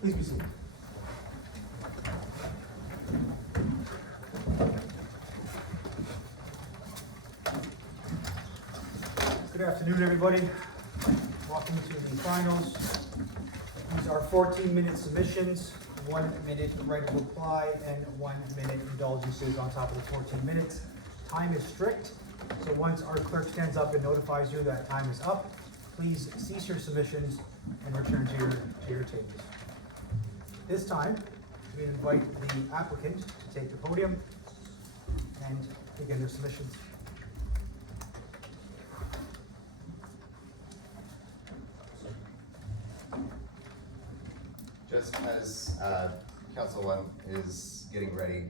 Please be seated. Good afternoon, everybody. Welcome to the finals. These are 14-minute submissions, 1 minute right of reply, and 1 minute indulgences on top of the 14 minutes. Time is strict, so once our clerk stands up and notifies you that time is up, please cease your submissions and return to your tables. This time, we invite the applicant to take the podium and begin their submissions. Just as Council 1 is getting ready,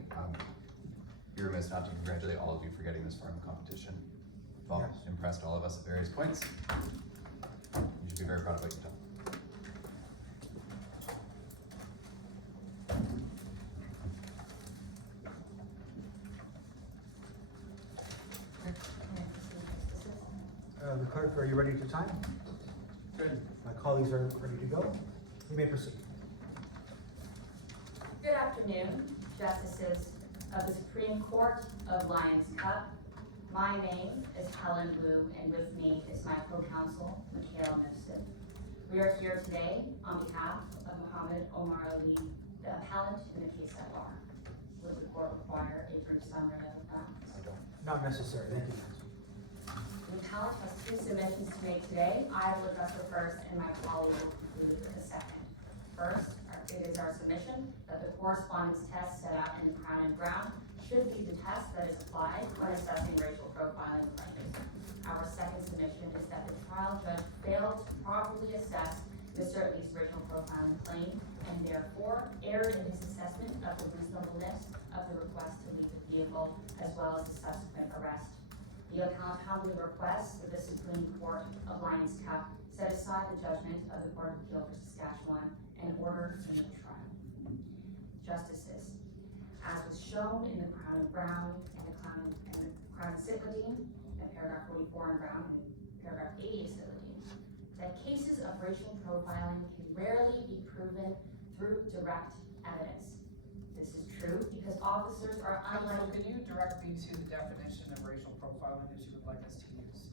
be remiss not to congratulate all of you for getting this far in the competition. You've all impressed all of us at various points. You should be very proud of what you've done. The clerk, are you ready to time? Good. My colleagues are ready to go. You may proceed. Good afternoon, Justices of the Supreme Court of Lions Cup. My name is Helen, and with me is my co-counsel, Mikayla Mifsud. We are here today on behalf of Muhammad Omar Ali, the appellant in the case at bar. Would the court require a brief summary of that? Not necessary, thank you. The appellant has 2 submissions to make today. I will address the first, and my colleague will conclude with the second. First, it is our submission that the correspondence test set out in the Crown and Brown should be the test that is applied when assessing racial profiling claims. Our second submission is that the trial judge failed to properly assess Mr. Ali's racial profiling claim and therefore erred in his assessment of the reasonableness of the request to leave the vehicle as well as the subsequent arrest. The appellant humbly requests that the Supreme Court of Lions Cup set aside the judgment of the Court of Appeal for Saskatchewan and order a new trial. Justices, as was shown in the Crown and Brown and the Crown and Citladine, in paragraph 44 in Brown and paragraph 80 of Citladine, that cases of racial profiling can rarely be proven through direct evidence. This is true because officers are unlike. Can you direct me to the definition of racial profiling that you would like us to use?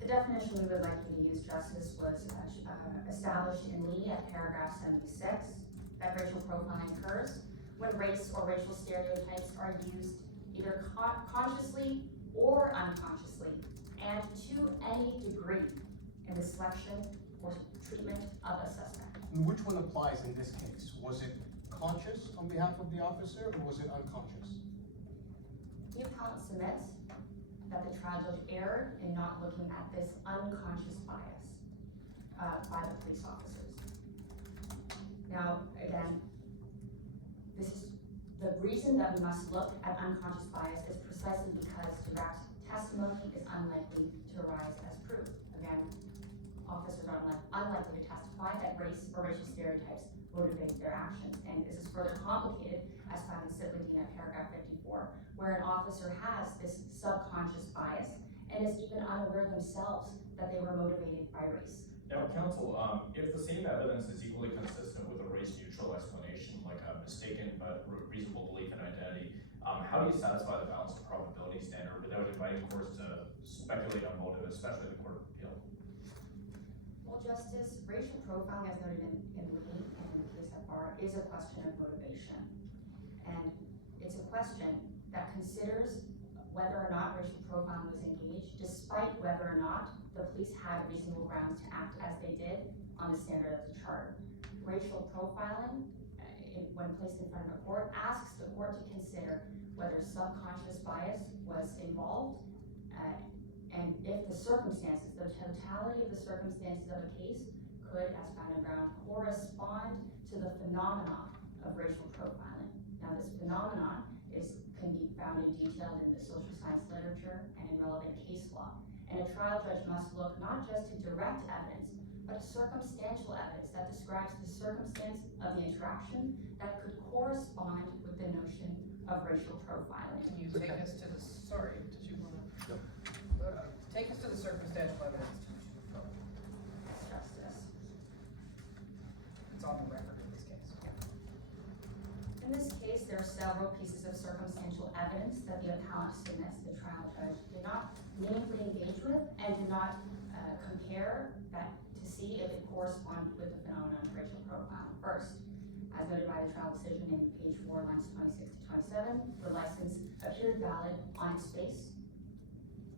The definition we would like you to use, Justice, was established in Lee at paragraph 76, that racial profiling occurs when race or racial stereotypes are used either consciously or unconsciously and to any degree in the selection or treatment of a suspect. And which one applies in this case? Was it conscious on behalf of the officer, or was it unconscious? The appellant submits that the trial judge erred in not looking at this unconscious bias by the police officers. Now, again, this is the reason that we must look at unconscious bias is precisely because direct testimony is unlikely to arise as proof. Again, officers are unlikely to testify that race or racial stereotypes motivate their actions, and this is further complicated as found in Citladine at paragraph 54, where an officer has this subconscious bias and is even unaware themselves that they were motivated by race. Now, counsel, if the same evidence is equally consistent with a race-neutral explanation, like a mistaken but reasonable belief in identity, how do you satisfy the balance of probability standard without inviting courts to speculate on motive, especially the Court of Appeal? Well, Justice, racial profiling, as noted in Lee and in the case at bar, is a question of motivation. And it's a question that considers whether or not racial profiling was engaged, despite whether or not the police had reasonable grounds to act as they did on the standard of the charter. Racial profiling, when placed in front of a court, asks the court to consider whether subconscious bias was involved, and if the circumstances, the totality of the circumstances of a case could, as found in Brown, correspond to the phenomenon of racial profiling. Now, this phenomenon can be found in detail in the social science literature and in relevant case law. And a trial judge must look not just to direct evidence, but to circumstantial evidence that describes the circumstance of the interaction that could correspond with the notion of racial profiling. Can you take us to the, sorry, did you want to? Take us to the circumstantial evidence to which you refer. Justice. It's on the record. and did not compare that to see if it corresponded with the phenomenon of racial profiling. First, as noted by the trial decision in page 4, lines 26 to 27, the license appeared valid on its face.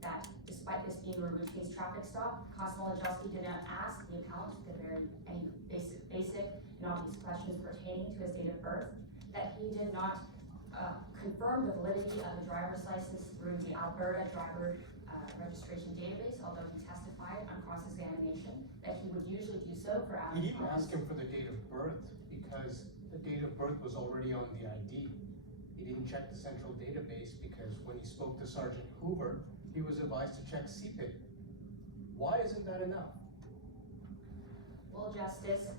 That despite this being a routine traffic stop, Constable Angelski did not ask the appellant any basic and obvious questions pertaining to his date of birth. That he did not confirm the validity of the driver's license through the Alberta driver registration database, although he testified on cross-examination that he would usually do so for He didn't ask him for the date of birth because the date of birth was already on the ID. He didn't check the central database because when he spoke to Sergeant Hoover, he was advised to check CPID. Why isn't that enough? Well, Justice,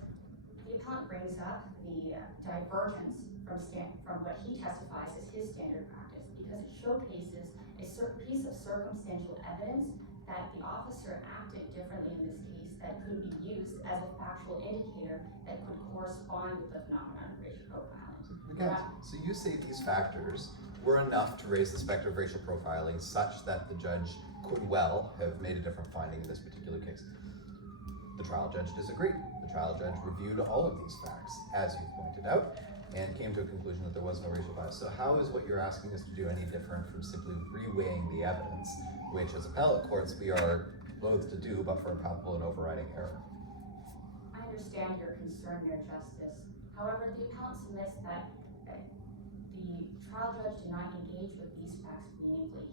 the appellant brings up the divergence from what he testifies as his standard practice because it showcases a certain piece of circumstantial evidence that the officer acted differently in this case that could be used as a factual indicator that could correspond with the phenomenon of racial profiling. So you say these factors were enough to raise the specter of racial profiling such that the judge could well have made a different finding in this particular case. The trial judge disagreed. The trial judge reviewed all of these facts, as you pointed out, and came to a conclusion that there was no racial bias. So how is what you're asking us to do any different from simply reweighing the evidence, which as appellate courts we are loath to do, but for a palpable and overriding error? I understand your concern there, Justice. However, the appellant submits that the trial judge did not engage with these facts meaningfully.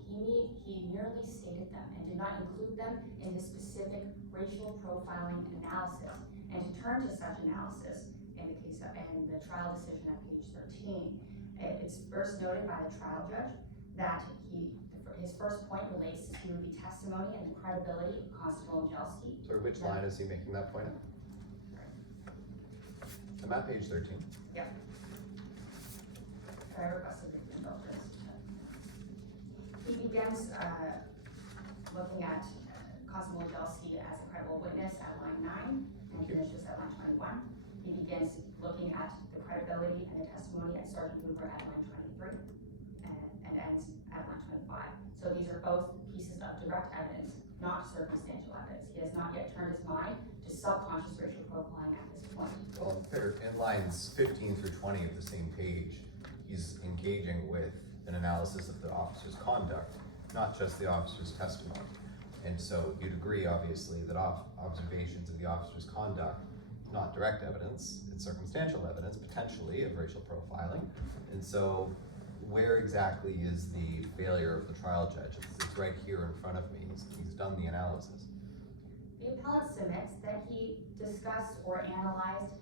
He merely stated them and did not include them in his specific racial profiling analysis. And to turn to such analysis in the case of, and the trial decision at page 13, it's first noted by the trial judge that his first point relates to the testimony and the credibility of Constable Angelski. So which line is he making that point at? I'm at page 13. Yeah. I requested that you note this. He begins looking at Constable Angelski as a credible witness at line 9 and finishes at line 21. He begins looking at the credibility and the testimony at Sergeant Hoover at line 23 and ends at line 25. So these are both pieces of direct evidence, not circumstantial evidence. He has not yet turned his mind to subconscious racial profiling at this point. Well, in lines 15 through 20 of the same page, he's engaging with an analysis of the officer's conduct, not just the officer's testimony. And so you'd agree, obviously, that observations of the officer's conduct, not direct evidence, it's circumstantial evidence, potentially, of racial profiling. And so where exactly is the failure of the trial judge? It's right here in front of me. He's done the analysis. The appellant submits that he discussed or analyzed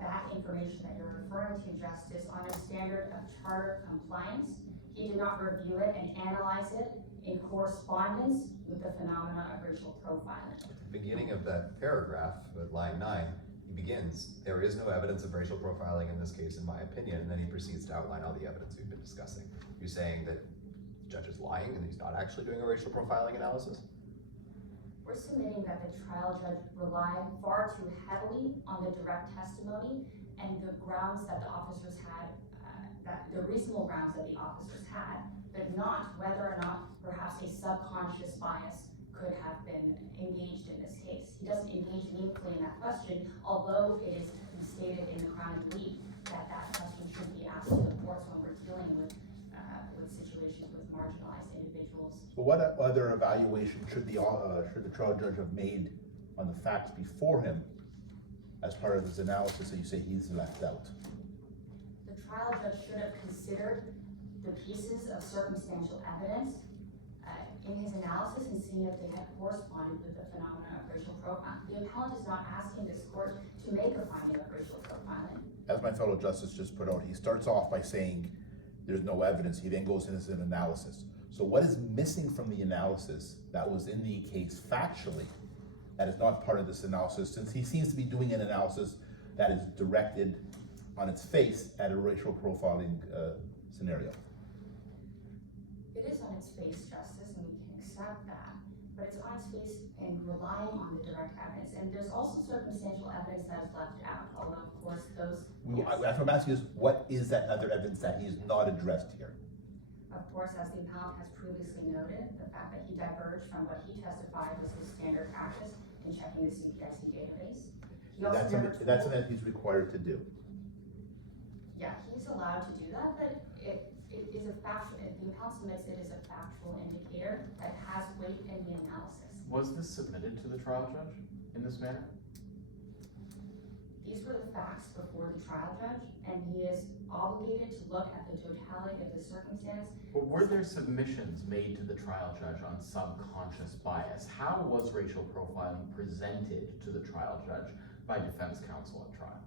that information that you're referring to, Justice, on a standard of charter compliance. He did not review it and analyze it in correspondence with the phenomena of racial profiling. At the beginning of that paragraph, at line 9, he begins, there is no evidence of racial profiling in this case, in my opinion, and then he proceeds to outline all the evidence we've been discussing. You're saying that the judge is lying and he's not actually doing a racial profiling analysis? We're submitting that the trial judge relied far too heavily on the direct testimony and the grounds that the officers had, the reasonable grounds that the officers had, but not whether or not perhaps a subconscious bias could have been engaged in this case. He doesn't engage meaningfully in that question, although it is stated in the Crown and League that that question should be asked to the courts when we're dealing with situations with marginalized individuals. But what other evaluation should the trial judge have made on the facts before him as part of his analysis that you say he's left out? The trial judge should have considered the pieces of circumstantial evidence in his analysis and seeing if they had corresponded with the phenomena of racial profiling. The appellant is not asking this court to make a finding of racial profiling. As my fellow justice just put out, he starts off by saying there's no evidence. He then goes into an analysis. So what is missing from the analysis that was in the case factually that is not part of this analysis, since he seems to be doing an analysis that is directed on its face at a racial profiling scenario? It is on its face, Justice, and we can accept that, but it's on its face in relying on the direct evidence. And there's also circumstantial evidence that is left out, although of course those... What I'm asking is, what is that other evidence that he is not addressed here? Of course, as the appellant has previously noted, the fact that he diverged from what he testified was his standard practice in checking the CPIC database. He also That's never something, that's told- something that he's required to do. Yeah, he's allowed to do that, but it is a factual, the appellant submits it as a factual indicator that has weight in the analysis. Was this submitted to the trial judge in this manner? These were the facts before the trial judge, and he is obligated to look at the totality of the circumstance. But were there submissions made to the trial judge on subconscious bias? How was racial profiling presented to the trial judge by defense counsel at trial?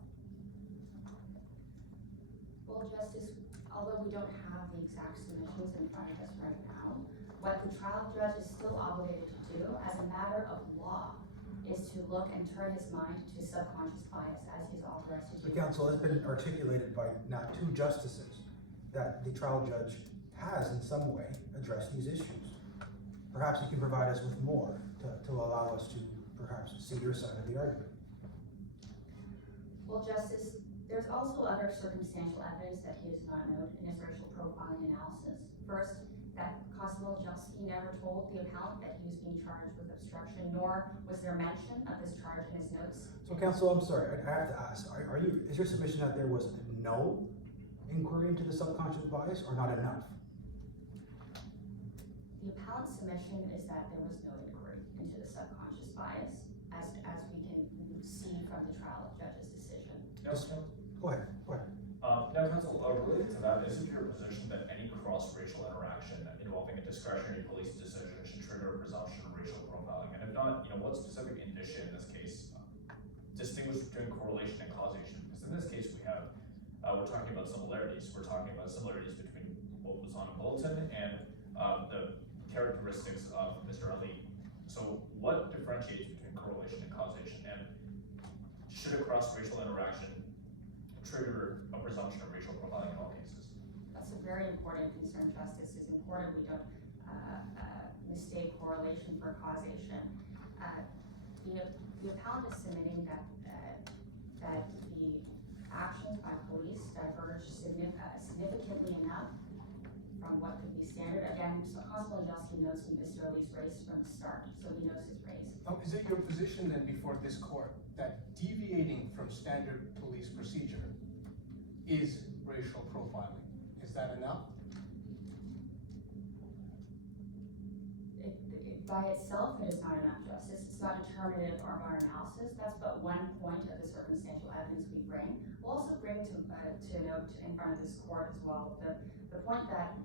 Well, Justice, although we don't have the exact submissions in front of us right now, what the trial judge is still obligated to do as a matter of law is to look and turn his mind to subconscious bias as he's authorized to The do. council has been articulated by now 2 justices that the trial judge has in some way addressed these issues. Perhaps you can provide us with more to allow us to perhaps see your side of the argument. Well, Justice, there's also other circumstantial evidence that he does not note in his racial profiling analysis. First, that Constable Jelski never told the appellant that he was being charged with obstruction, nor was there mention of this charge in his notes. So counsel, I'm sorry, I have to ask, is your submission that there was no inquiry into the subconscious bias or not enough? The appellant's submission is that there was no inquiry into the subconscious bias, as we can see from the trial judge's decision. Now, Go ahead. now, counsel, related to that, is it your position that any cross-racial interaction involving a discretionary police decision should trigger a presumption of racial profiling? And if not, what specific indicia in this case distinguish between correlation and causation? Because in this case, we're talking about similarities. We're talking about similarities between what was on a bulletin and the characteristics of Mr. Ali. So what differentiates between correlation and causation? And should a cross-racial interaction trigger a presumption of racial profiling in all cases? That's a very important concern, Justice. It's important we don't mistake correlation for causation. The appellant is submitting that the actions by police diverge significantly enough from what could be standard. Again, so Constable Jelski knows Mr. Ali's race from the start, so he knows his race. Is it your position then before this court that deviating from standard police procedure is racial profiling? Is that enough? By itself, it is not enough, Justice. It's not determinative of our analysis. That's but one point of the circumstantial evidence we bring. We'll also bring to note in front of this court as well the point that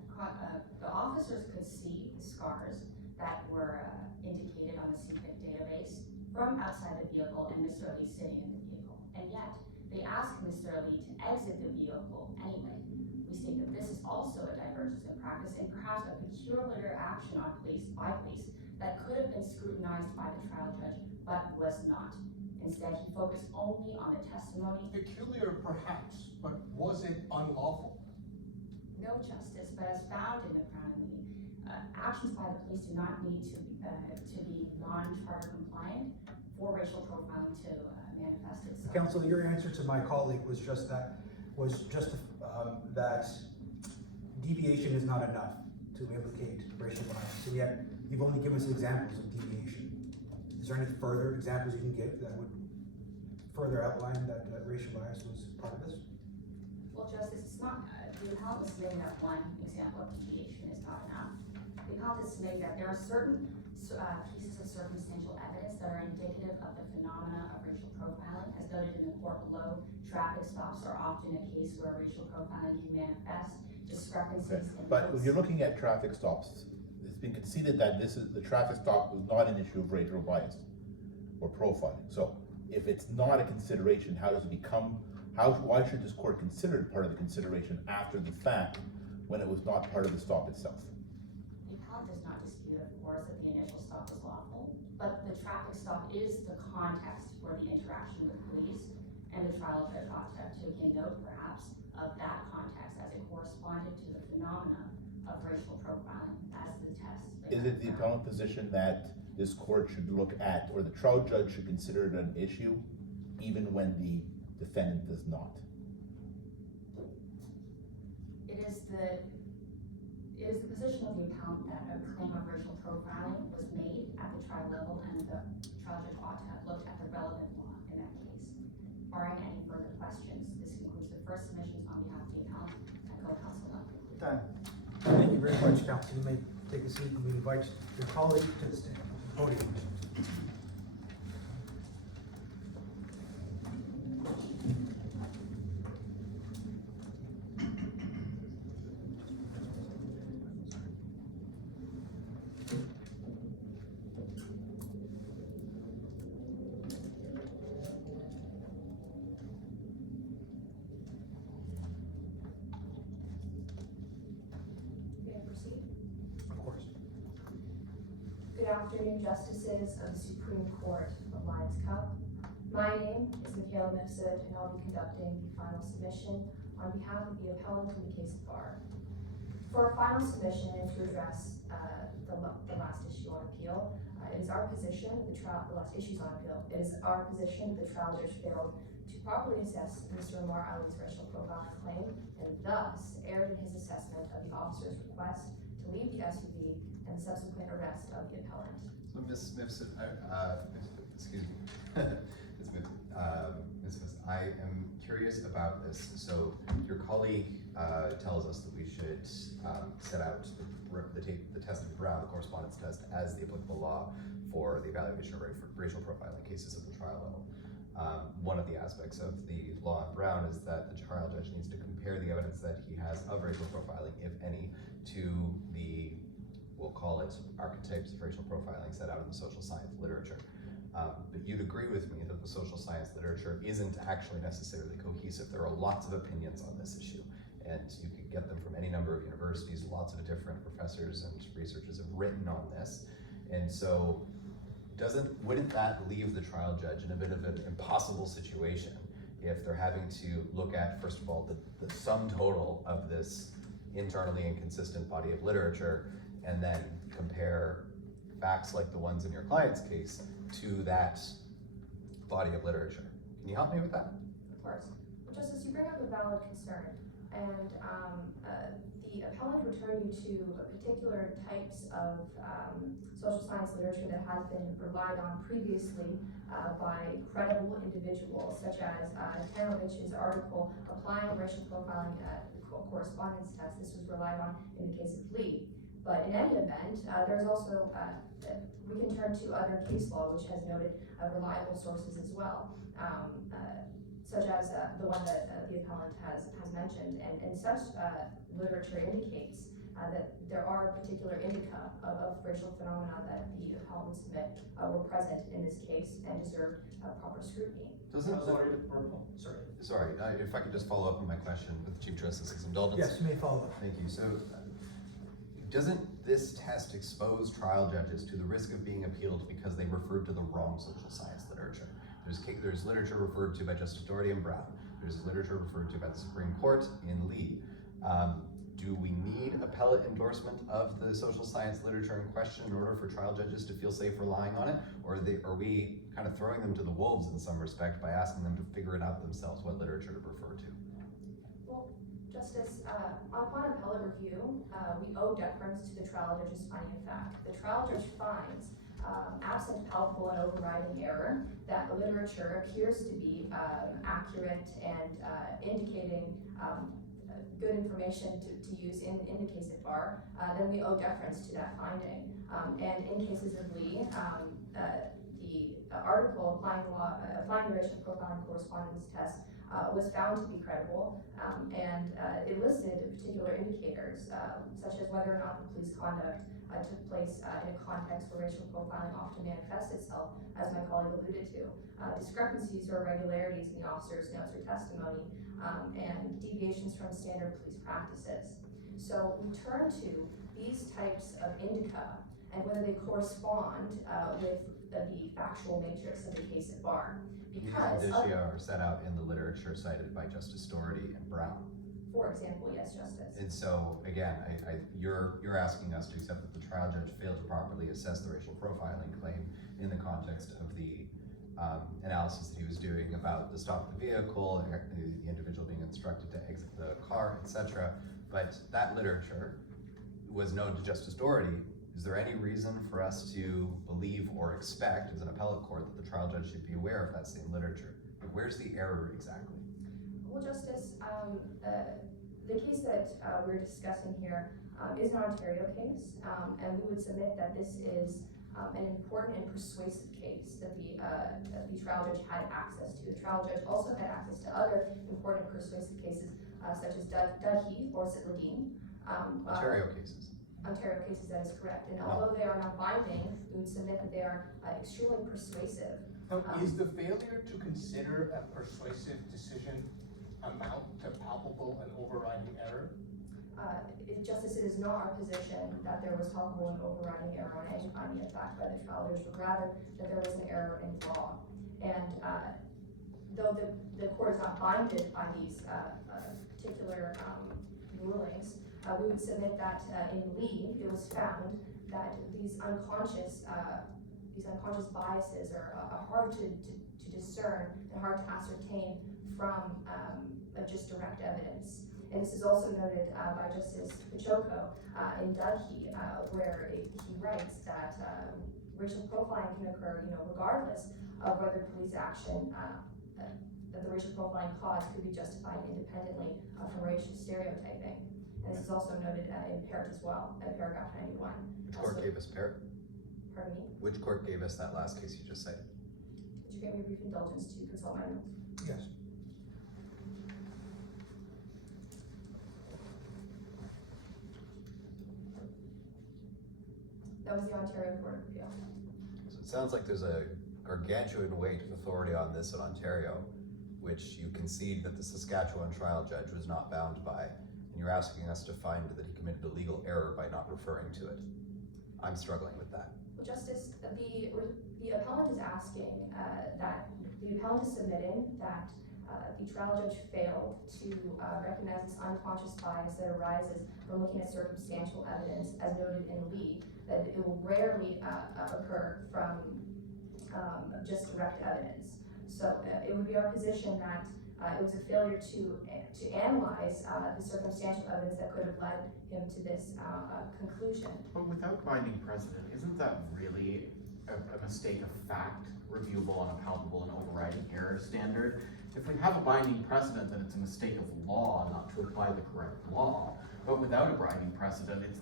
the officers could see the scars that were indicated on the CPIC database from outside the vehicle and Mr. Ali sitting in the vehicle. And yet, they asked Mr. Ali to exit the vehicle anyway. We state that this is also a divergence in practice and perhaps a peculiar action by police that could have been scrutinized by the trial judge, but was not. Instead, he focused only on the testimony. Peculiar perhaps, but was it unlawful? No, Justice, but as found in the Crown and Lee, actions by the police do not need to be non-charter compliant for racial profiling to manifest itself. Counsel, your answer to my colleague was just that deviation is not enough to implicate racial bias, and yet you've only given us examples of deviation. Is there any further examples you can give that would further outline that racial bias was part of this? Well, Justice, it's not, the appellant was submitting that one example of deviation is not enough. The appellant is submitting that there are certain pieces of circumstantial evidence that are indicative of the phenomena of racial profiling. As noted in the court below, traffic stops are often a case where racial profiling can manifest. Discrepancies in But when you're looking at traffic stops, it's been conceded that the traffic stop was not an issue of racial bias or profiling. So if it's not a consideration, how does it become, why should this court consider it part of the consideration after the fact when it was not part of the stop itself? The appellant does not dispute, of course, that the initial stop was lawful, but the traffic stop is the context for the interaction with police, and the trial judge ought to have taken note, perhaps, of that context as it corresponded to the phenomena of racial profiling as the test. Is it the appellant position that this court should look at, or the trial judge should consider it an issue, even when the defendant does not? It is the position of the appellant that a claim of racial profiling was made at the trial level, and the trial judge ought to have looked at the relevant law in that case. Barring any further questions, this concludes the first submissions on behalf of the appellant and co-counsel. Done. Thank you very much, counsel. You may take a seat, and we invite your colleague to the podium. Of course. Good afternoon, Justices of the Supreme Court of Lions Cup. My name is Mikayla Mifsud, and I'll be conducting the final submission on behalf of the appellant in the case at bar. For our final submission and to address the last issue on appeal, it is our position the last issues on appeal. It is our position the trial judge failed to properly assess Mr. Omar Ali's racial profiling claim, and thus erred in his assessment of the officer's request to leave the SUV and the subsequent arrest of the appellant. So Ms. Mifsud, excuse me, Ms. Mifsud, I am curious about this. So your colleague tells us that we should set out the test of Brown, the correspondence test, as the applicable law for the evaluation of racial profiling cases at the trial level. One of the aspects of the law in Brown is that the trial judge needs to compare the evidence that he has of racial profiling, if any, to the, we'll call it, archetypes of racial profiling set out in the social science literature. But you'd agree with me that the social science literature isn't actually necessarily cohesive. There are lots of opinions on this issue, and you can get them from any number of universities. Lots of different professors and researchers have written on this. And so wouldn't that leave the trial judge in a bit of an impossible situation if they're having to look at, first of all, the sum total of this internally inconsistent body of literature, and then compare facts like the ones in your client's case to that body of literature? Can you help me with that? Of course. Well, Justice, you bring up a valid concern, and the appellant returned you to particular types of social science literature that has been relied on previously by credible individuals, such as Tanovich's article, Applying Racial Profiling Correspondence Test. This was relied on in the case of Lee. But in any event, there's also, we can turn to other case law, which has noted reliable sources as well, such as the one that the appellant has mentioned. And such literature indicates that there are particular indica of racial phenomena that the appellant would submit were present in this case and deserve proper scrutiny. Sorry, if I could just follow up on my question with Chief Justice's indulgence. Yes, you may follow up. Thank you. So, doesn't this test expose trial judges to the risk of being appealed because they referred to the wrong social science literature? There's literature referred to by Justice Doherty and Brown. There's literature referred to by the Supreme Court in Lee. Do we need appellate endorsement of the social science literature in question in order for trial judges to feel safe relying on it? Or are we kind of throwing them to the wolves in some respect by asking them to figure it out themselves, what literature to refer to? Well, Justice, upon appellate review, we owe deference to the trial judge's finding of fact. The trial judge finds, absent palpable and overriding error, that the literature appears to be accurate and indicating good information to use in the case at bar, then we owe deference to that finding. And in cases of Lee, the article applying the racial profiling correspondence test was found to be credible, and it listed particular indicators, such as whether or not the police conduct took place in a context where racial profiling often manifests itself, as my colleague alluded to. Discrepancies or irregularities in the officer's notes or testimony, and deviations from standard police practices. So we turn to these types of indica and whether they correspond with the factual matrix of the case at bar. Because these indicia are set out in the literature cited by Justice Doherty and Brown. For example, yes, Justice. And so, again, you're asking us to accept that the trial judge failed to properly assess the racial profiling claim in the context of the analysis that he was doing about the stop of the vehicle, the individual being instructed to exit the car, etc. But that literature was known to Justice Doherty, is there any reason for us to believe or expect as an appellate court that the trial judge should be aware of that same literature? Like, where's the error exactly? Well, Justice, the case that we're discussing here is an Ontario case, and we would submit that this is an important and persuasive case that the trial judge had access to. The trial judge also had access to other important persuasive cases, such as Dudhey or Sitladine. Ontario cases. Ontario cases, that is correct. And although they are not binding, we would submit that they are extremely persuasive. Is the failure to consider a persuasive decision amount to palpable and overriding error? Justice, it is not our position that there was palpable and overriding error on any finding of fact by the trial judge, but rather that there was an error in law. And though the court is not binded by these particular rulings, we would submit that in Lee, it was found that these unconscious biases are hard to discern and hard to ascertain from just direct evidence. And this is also noted by Justice Pachoco in Dudhey, where he writes that racial profiling can occur, regardless of whether police action that the racial profiling cause could be justified independently from racial stereotyping. And this is also noted in Parrott as well, in paragraph 91. Which court gave us Parrott? Pardon me? Which court gave us that last case you just cited? Would you grant me a brief indulgence to consult my notes? Yes. That was the Ontario Court of Appeal. So it sounds like there's a gargantuan weight of authority on this in Ontario, which you concede that the Saskatchewan trial judge was not bound by, and you're asking us to find that he committed a legal error by not referring to it. I'm struggling with that. Well, Justice, the appellant is asking the appellant is submitting that the trial judge failed to recognize this unconscious bias that arises from looking at circumstantial evidence, as noted in Lee, that it will rarely occur from just direct evidence. So it would be our position that it was a failure to analyze the circumstantial evidence that could have led him to this conclusion. But without binding precedent, isn't that really a mistake of fact, reviewable on a palpable and overriding error standard? If we have a binding precedent, then it's a mistake of law not to apply the correct law. But without a binding precedent, it's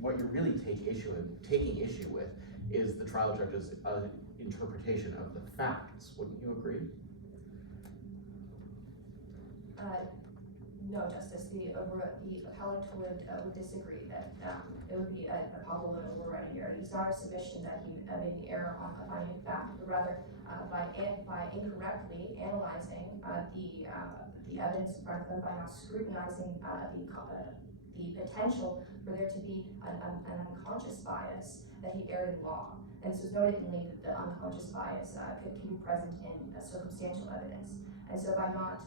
what you're really taking issue with is the trial judge's interpretation of the facts. Wouldn't you agree? No, Justice. The appellant would disagree that it would be a palpable and overriding error. It's not a submission that he made the error on a finding of fact, but rather by incorrectly analyzing the evidence in front of them, by not scrutinizing the potential for there to be an unconscious bias, that he erred in law. And this was noted in Lee that the unconscious bias can be present in circumstantial evidence. And so by not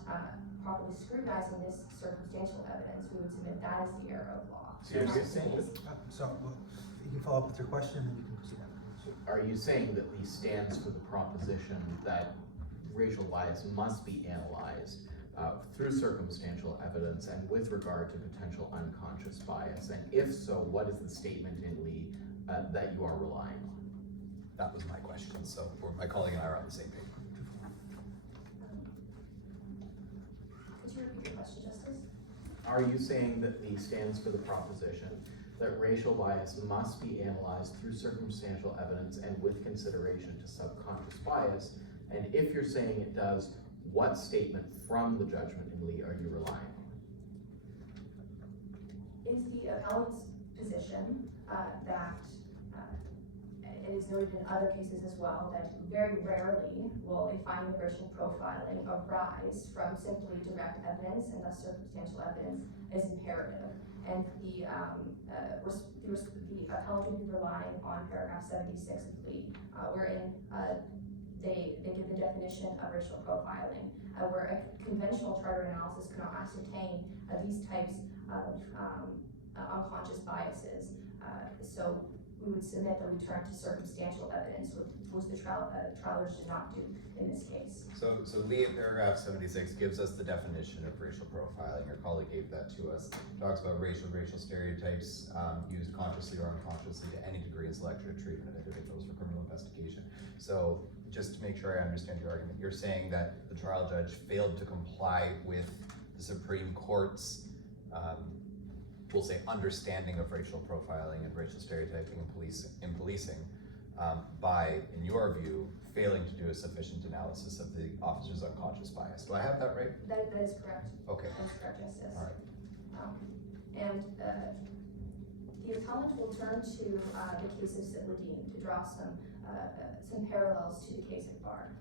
properly scrutinizing this circumstantial evidence, we would submit that as the error of law. So you're saying So you can follow up with your question and you can proceed afterwards. Are you saying that Lee stands for the proposition that racial bias must be analyzed through circumstantial evidence and with regard to potential unconscious bias? And if so, what is the statement in Lee that you are relying on? That was my question, so my colleague and I are on the same page. Could you repeat your question, Justice? Are you saying that Lee stands for the proposition that racial bias must be analyzed through circumstantial evidence and with consideration to subconscious bias? And if you're saying it does, what statement from the judgment in Lee are you relying on? Is the appellant's position that it is noted in other cases as well that very rarely will a finding of racial profiling arise from simply direct evidence, and thus circumstantial evidence is imperative. And the appellant would be relying on paragraph 76 of Lee, wherein they give the definition of racial profiling, where a conventional charter analysis cannot ascertain these types of unconscious biases. So we would submit that we turn to circumstantial evidence, which the trial judge did not do in this case. So Lee, paragraph 76 gives us the definition of racial profiling. Your colleague gave that to us. Talks about racial stereotypes used consciously or unconsciously to any degree in selection or treatment of individuals for criminal investigation. So just to make sure I understand your argument, you're saying that the trial judge failed to comply with the Supreme Court's we'll say understanding of racial profiling and racial stereotyping in policing by, in your view, failing to do a sufficient analysis of the officer's unconscious bias. Do I have that right? That is correct. Okay. That is correct, Justice. All right. And the appellant will turn to the case of Sitladine to draw some parallels to the case of Barr.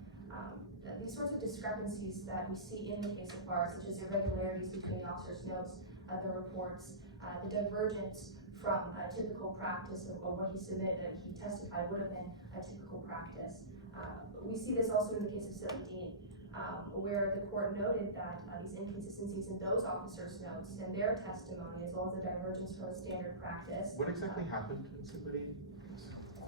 These sorts of discrepancies that we see in the case of Barr, such as irregularities between the officer's notes, the reports, the divergence from typical practice of what he submitted, that he testified would have been a typical practice. We see this also in the case of Sitladine, where the court noted that these inconsistencies in those officers' notes and their testimony, as well as the divergence from a standard practice. What exactly happened in Sitladine?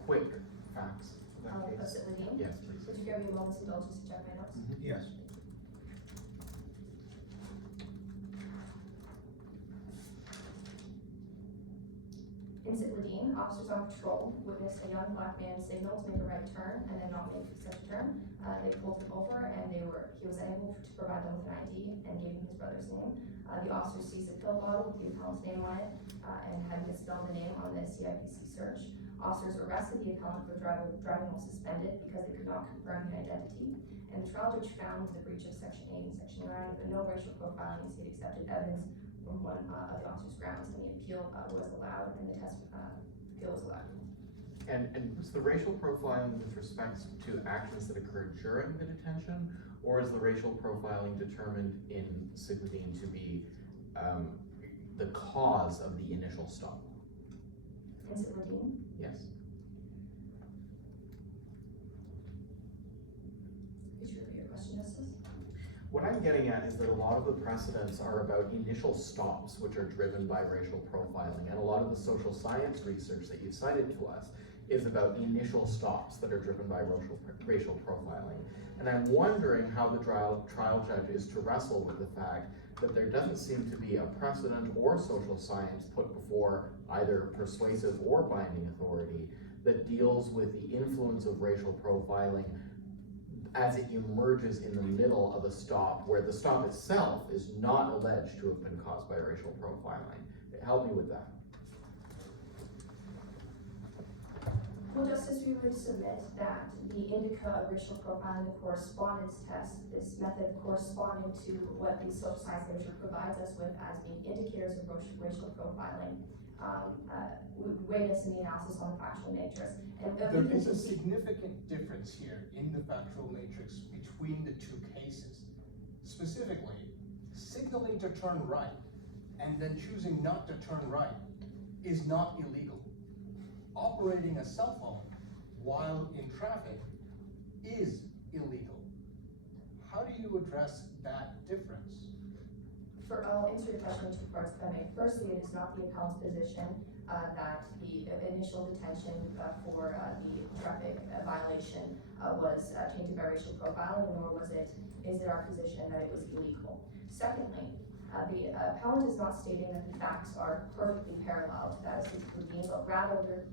Quick facts of that Of case. Sitladine? Yes, please. Would you give me a moment's indulgence to check my notes? Yes. In Sitladine, officers on patrol witnessed a young black man signal to make a right turn and then not make such a turn. They pulled him over and he was unable to provide them with an ID and gave him his brother's name. The officer seized a pill bottle with the appellant's name on it and had misspelled the name on the CIPC search. Officers arrested the appellant for driving while suspended because they could not confirm the identity. And the trial judge found the breach of Section 8 and Section 9, but no racial profiling and state accepted evidence from one of the officer's grounds, and the appeal was allowed, and the appeal was allowed. And was the racial profiling with respect to actions that occurred during the detention, or is the racial profiling determined in Sitladine to be the cause of the initial stop? In Sitladine? Yes. Could you repeat your question, Justice? What I'm getting at is that a lot of the precedents are about initial stops, which are driven by racial profiling, and a lot of the social science research that you've cited to us is about initial stops that are driven by racial profiling. And I'm wondering how the trial judge is to wrestle with the fact that there doesn't seem to be a precedent or social science put before either persuasive or binding authority that deals with the influence of racial profiling as it emerges in the middle of a stop where the stop itself is not alleged to have been caused by racial profiling. Help me with that. Well, Justice, we would submit that the indica of racial profiling, the correspondence test, this method corresponding to what the social science literature provides us with as being indicators of racial profiling, would weigh us in the analysis on the factual matrix. And There is a significant difference here in the factual matrix between the two cases. Specifically, signaling to turn right and then choosing not to turn right is not illegal. Operating a cell phone while in traffic is illegal. How do you address that difference? I'll answer your question in two parts, if I may. Firstly, it is not the appellant's position that the initial detention for the traffic violation was tainted by racial profiling, nor is it our position that it was illegal. Secondly, the appellant is not stating that the facts are perfectly parallel to that of Sitladine, but rather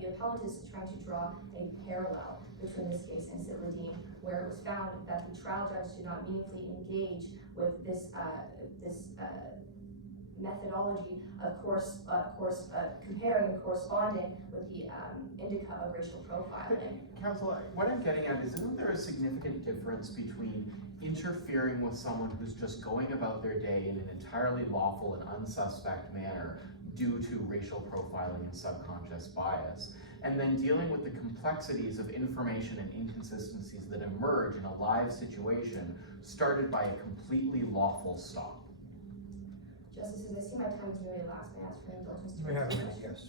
the appellant is trying to draw a parallel between this case and Sitladine, where it was found that the trial judge did not meaningfully engage with this methodology of comparing and corresponding with the indica of racial profiling. Counsel, what I'm getting at is, isn't there a significant difference between interfering with someone who's just going about their day in an entirely lawful and unsuspect manner due to racial profiling and subconscious bias, and then dealing with the complexities of information and inconsistencies that emerge in a live situation started by a completely lawful stop? Justices, I see my time is nearly elapsed. May I ask for indulgence? You may have a minute, yes.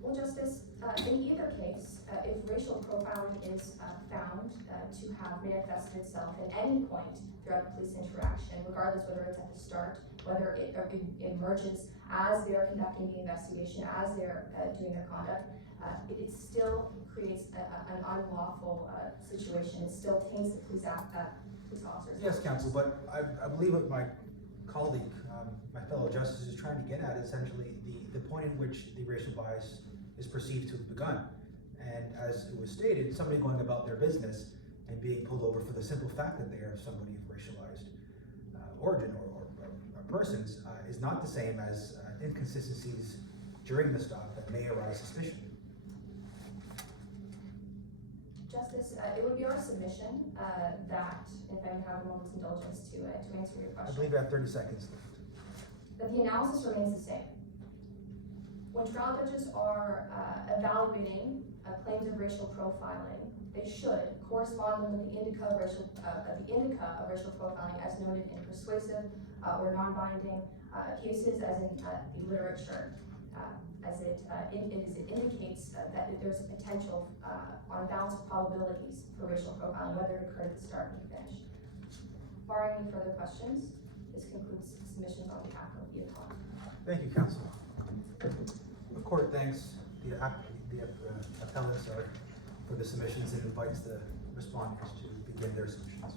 Well, Justice, in either case, if racial profiling is found to have manifested itself at any point throughout the police interaction, regardless whether it's at the start, whether it emerges as they're conducting the investigation, as they're doing their conduct, it still creates an unlawful situation. It still taints the police officers. Yes, counsel, but I believe what my colleague, my fellow justice is trying to get at essentially the point in which the racial bias is perceived to have begun. And as it was stated, somebody going about their business and being pulled over for the simple fact that they are somebody of racialized origin or persons is not the same as inconsistencies during the stop that may arouse suspicion. Justice, it would be our submission that, if I can have a moment's indulgence to answer your I question, believe I have 30 seconds left. that the analysis remains the same. When trial judges are evaluating claims of racial profiling, they should correspond them with the indica of racial profiling as noted in persuasive or non-binding cases, as in the literature, as it indicates that there's a potential on balance of probabilities for racial profiling, whether it occurred at the start or the finish. Barring any further questions, this concludes submissions on behalf of the appellant. Thank you, counsel. The court thanks the appellants for the submissions and invites the respondents to begin their submissions.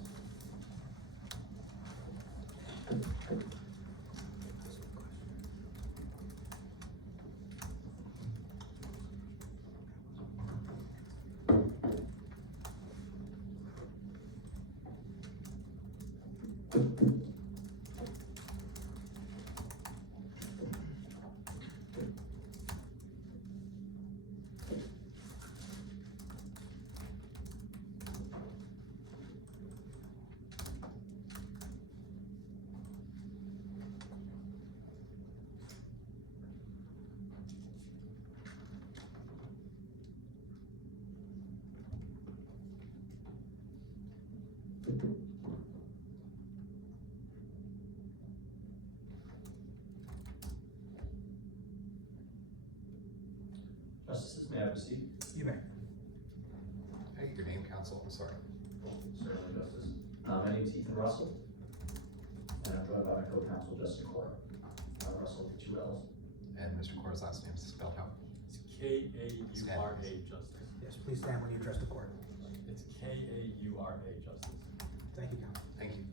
Justices, may I proceed? You may. Can I get your name, counsel? I'm sorry. Certainly, Justice. My name is Ethan Russell, and I'm joined by my co-counsel, Justin Cora. Russell with 2 L's. And Mr. Cora's last name is spelled out. It's K-A-U-R-A, Justice. Yes, please stand when you address the court. It's K-A-U-R-A, Justice. Thank you, counsel. Thank you.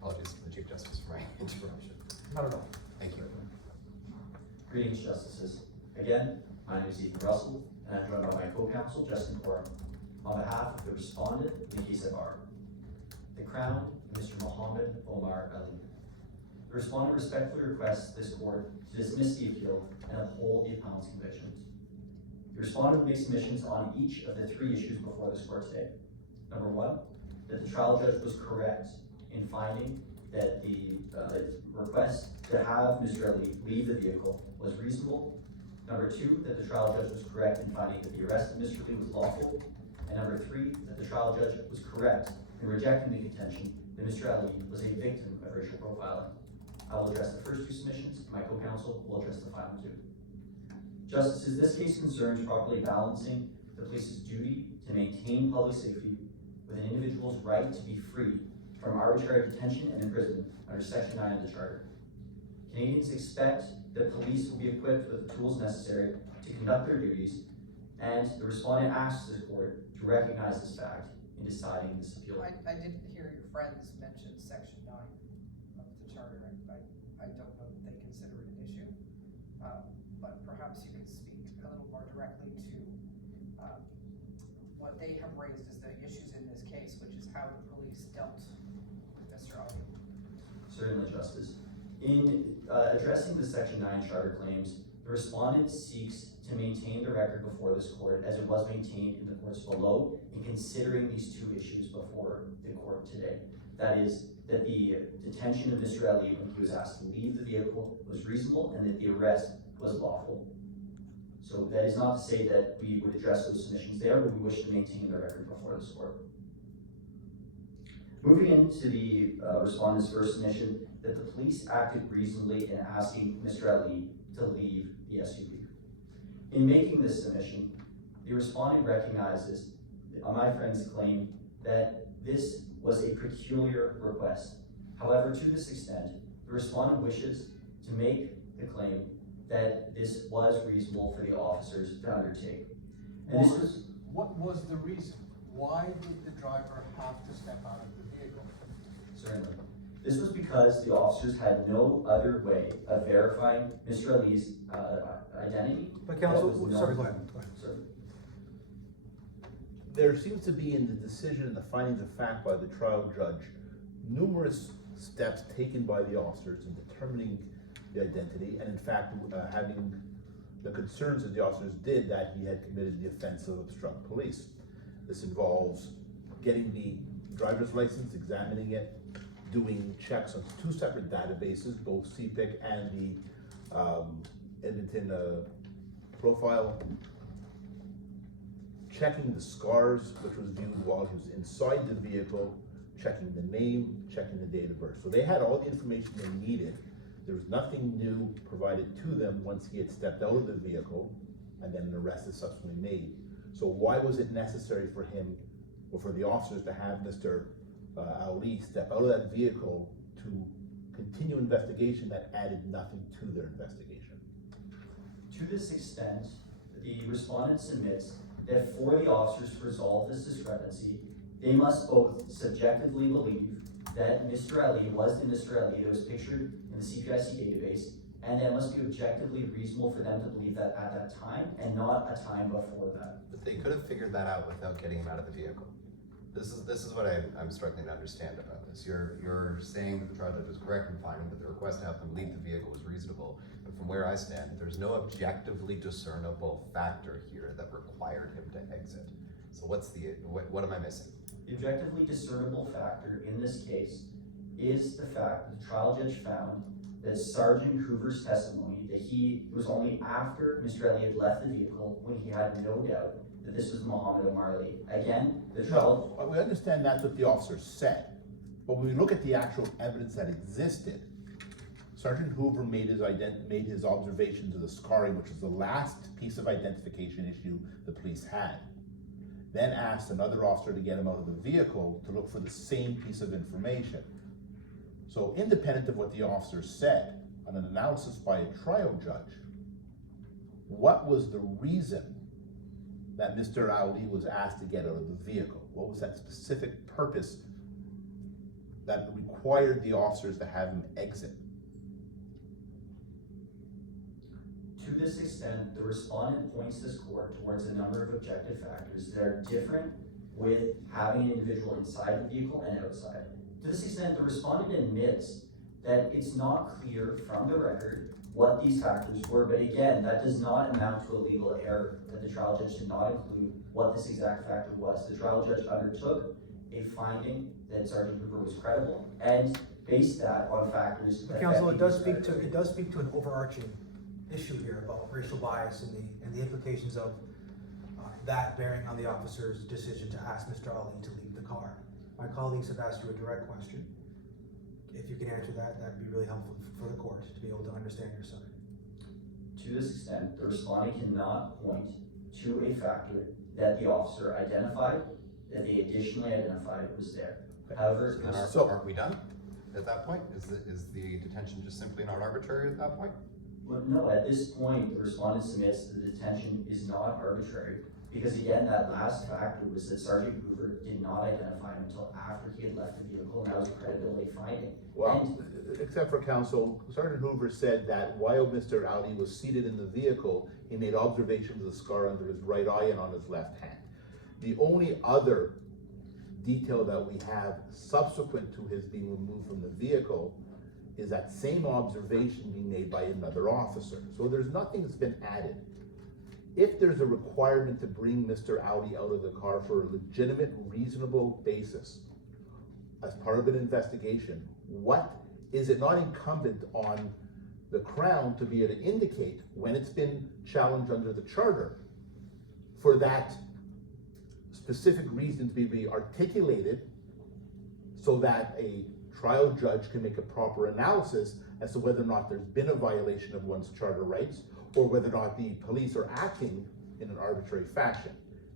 Apologies to the Chief Justice for my interruption. Not at all. Thank you. Greetings, Justices. Again, my name is Ethan Russell, and I'm joined by my co-counsel, Justin Cora. On behalf of the respondent, Mikayla, the Crown, Mr. Mohammed Omar Ali. The respondent respectfully requests this court to dismiss the appeal and uphold the appellant's convictions. The respondent makes submissions on each of the 3 issues before this court today. Number 1, that the trial judge was correct in finding that the request to have Mr. Ali leave the vehicle was reasonable. Number 2, that the trial judge was correct in finding that the arrest of Mr. Lee was lawful. And number 3, that the trial judge was correct in rejecting the contention that Mr. Ali was a victim of racial profiling. I will address the first 2 submissions, and my co-counsel will address the final 2. Justices, this case concerns properly balancing the police's duty to maintain public safety with an individual's right to be free from arbitrary detention and imprisonment under Section 9 of the Charter. Canadians expect that police will be equipped with the tools necessary to conduct their duties, and the respondent asks this court to recognize this fact in deciding this appeal. I didn't hear your friends mention Section 9 of the Charter. I don't know that they consider it an issue, but perhaps you could speak a little more directly to what they have raised as the issues in this case, which is how the police dealt with Mr. Ali. Certainly, Justice. In addressing the Section 9 Charter claims, the respondent seeks to maintain the record before this court as it was maintained in the courts below in considering these 2 issues before the court today. That is, that the detention of Mr. Ali when he was asked to leave the vehicle was reasonable and that the arrest was lawful. So that is not to say that we would address those submissions there, but we wish to maintain the record before this court. Moving into the respondent's first submission, that the police acted reasonably in asking Mr. Ali to leave the SUV. In making this submission, the respondent recognizes my friend's claim that this was a peculiar request. However, to this extent, the respondent wishes to make the claim that this was reasonable for the officers to undertake. And this was, What was the reason? Why did the driver have to step out of the vehicle? certainly, this was because the officers had no other way of verifying Mr. Ali's identity. But counsel, That was sorry, not- go ahead, go ahead. Sorry. There seems to be in the decision and the findings of fact by the trial judge, numerous steps taken by the officers in determining the identity, and in fact, having the concerns that the officers did that he had committed the offense of obstruct police. This involves getting the driver's license, examining it, doing checks on two separate databases, both CPIC and the Edmonton profile, checking the scars, which was viewed while he was inside the vehicle, checking the name, checking the date of birth. So they had all the information they needed. There was nothing new provided to them once he had stepped out of the vehicle, and then an arrest is subsequently made. So why was it necessary for him, or for the officers to have Mr. Ali step out of that vehicle to continue investigation that added nothing to their investigation? To this extent, the respondent submits that for the officers to resolve this discrepancy, they must both subjectively believe that Mr. Ali was the Mr. Ali that was pictured in the CPIC database, and that it must be objectively reasonable for them to believe that at that time and not a time before that. But they could have figured that out without getting him out of the vehicle. This is what I'm struggling to understand about this. You're saying that the trial judge was correct in finding that the request to have them leave the vehicle was reasonable, but from where I stand, there's no objectively discernible factor here that required him to exit. So what am I missing? The objectively discernible factor in this case is the fact that the trial judge found that Sergeant Hoover's testimony that it was only after Mr. Ali had left the vehicle when he had no doubt that this was Muhammad Omar Ali. Again, the trial... No, we understand that's what the officers said, but when we look at the actual evidence that existed, Sergeant Hoover made his observations of the scarring, which was the last piece of identification issue the police had. Then asked another officer to get him out of the vehicle to look for the same piece of information. So independent of what the officers said, on an analysis by a trial judge, what was the reason that Mr. Ali was asked to get out of the vehicle? What was that specific purpose that required the officers to have him exit? To this extent, the respondent points this court towards a number of objective factors that are different with having an individual inside the vehicle and outside. To this extent, the respondent admits that it's not clear from the record what these factors were, but again, that does not amount to a legal error that the trial judge did not include what this exact factor was. The trial judge undertook a finding that Sergeant Hoover was credible and based that on factors that... Counsel, it does speak to an overarching issue here about racial bias and the implications of that bearing on the officer's decision to ask Mr. Ali to leave the car. My colleagues have asked you a direct question. If you can answer that, that'd be really helpful for the court to be able to understand your side. To this extent, the respondent cannot point to a factor that the officer identified, that they additionally identified was there. However, Aren't we done at that point? Is the detention just simply not arbitrary at that point? well, no, at this point, the respondent submits that the detention is not arbitrary, because again, that last factor was that Sergeant Hoover did not identify him until after he had left the vehicle, and that was a credibility finding. Well, except for counsel, Sergeant Hoover said that while Mr. Ali was seated in the vehicle, he made observations of the scar under his right eye and on his left hand. The only other detail that we have subsequent to his being removed from the vehicle is that same observation being made by another officer. So there's nothing that's been added. If there's a requirement to bring Mr. Ali out of the car for a legitimate, reasonable basis as part of an investigation, what is it not incumbent on the Crown to be able to indicate when it's been challenged under the charter for that specific reason to be articulated so that a trial judge can make a proper analysis as to whether or not there's been a violation of one's charter rights or whether or not the police are acting in an arbitrary fashion.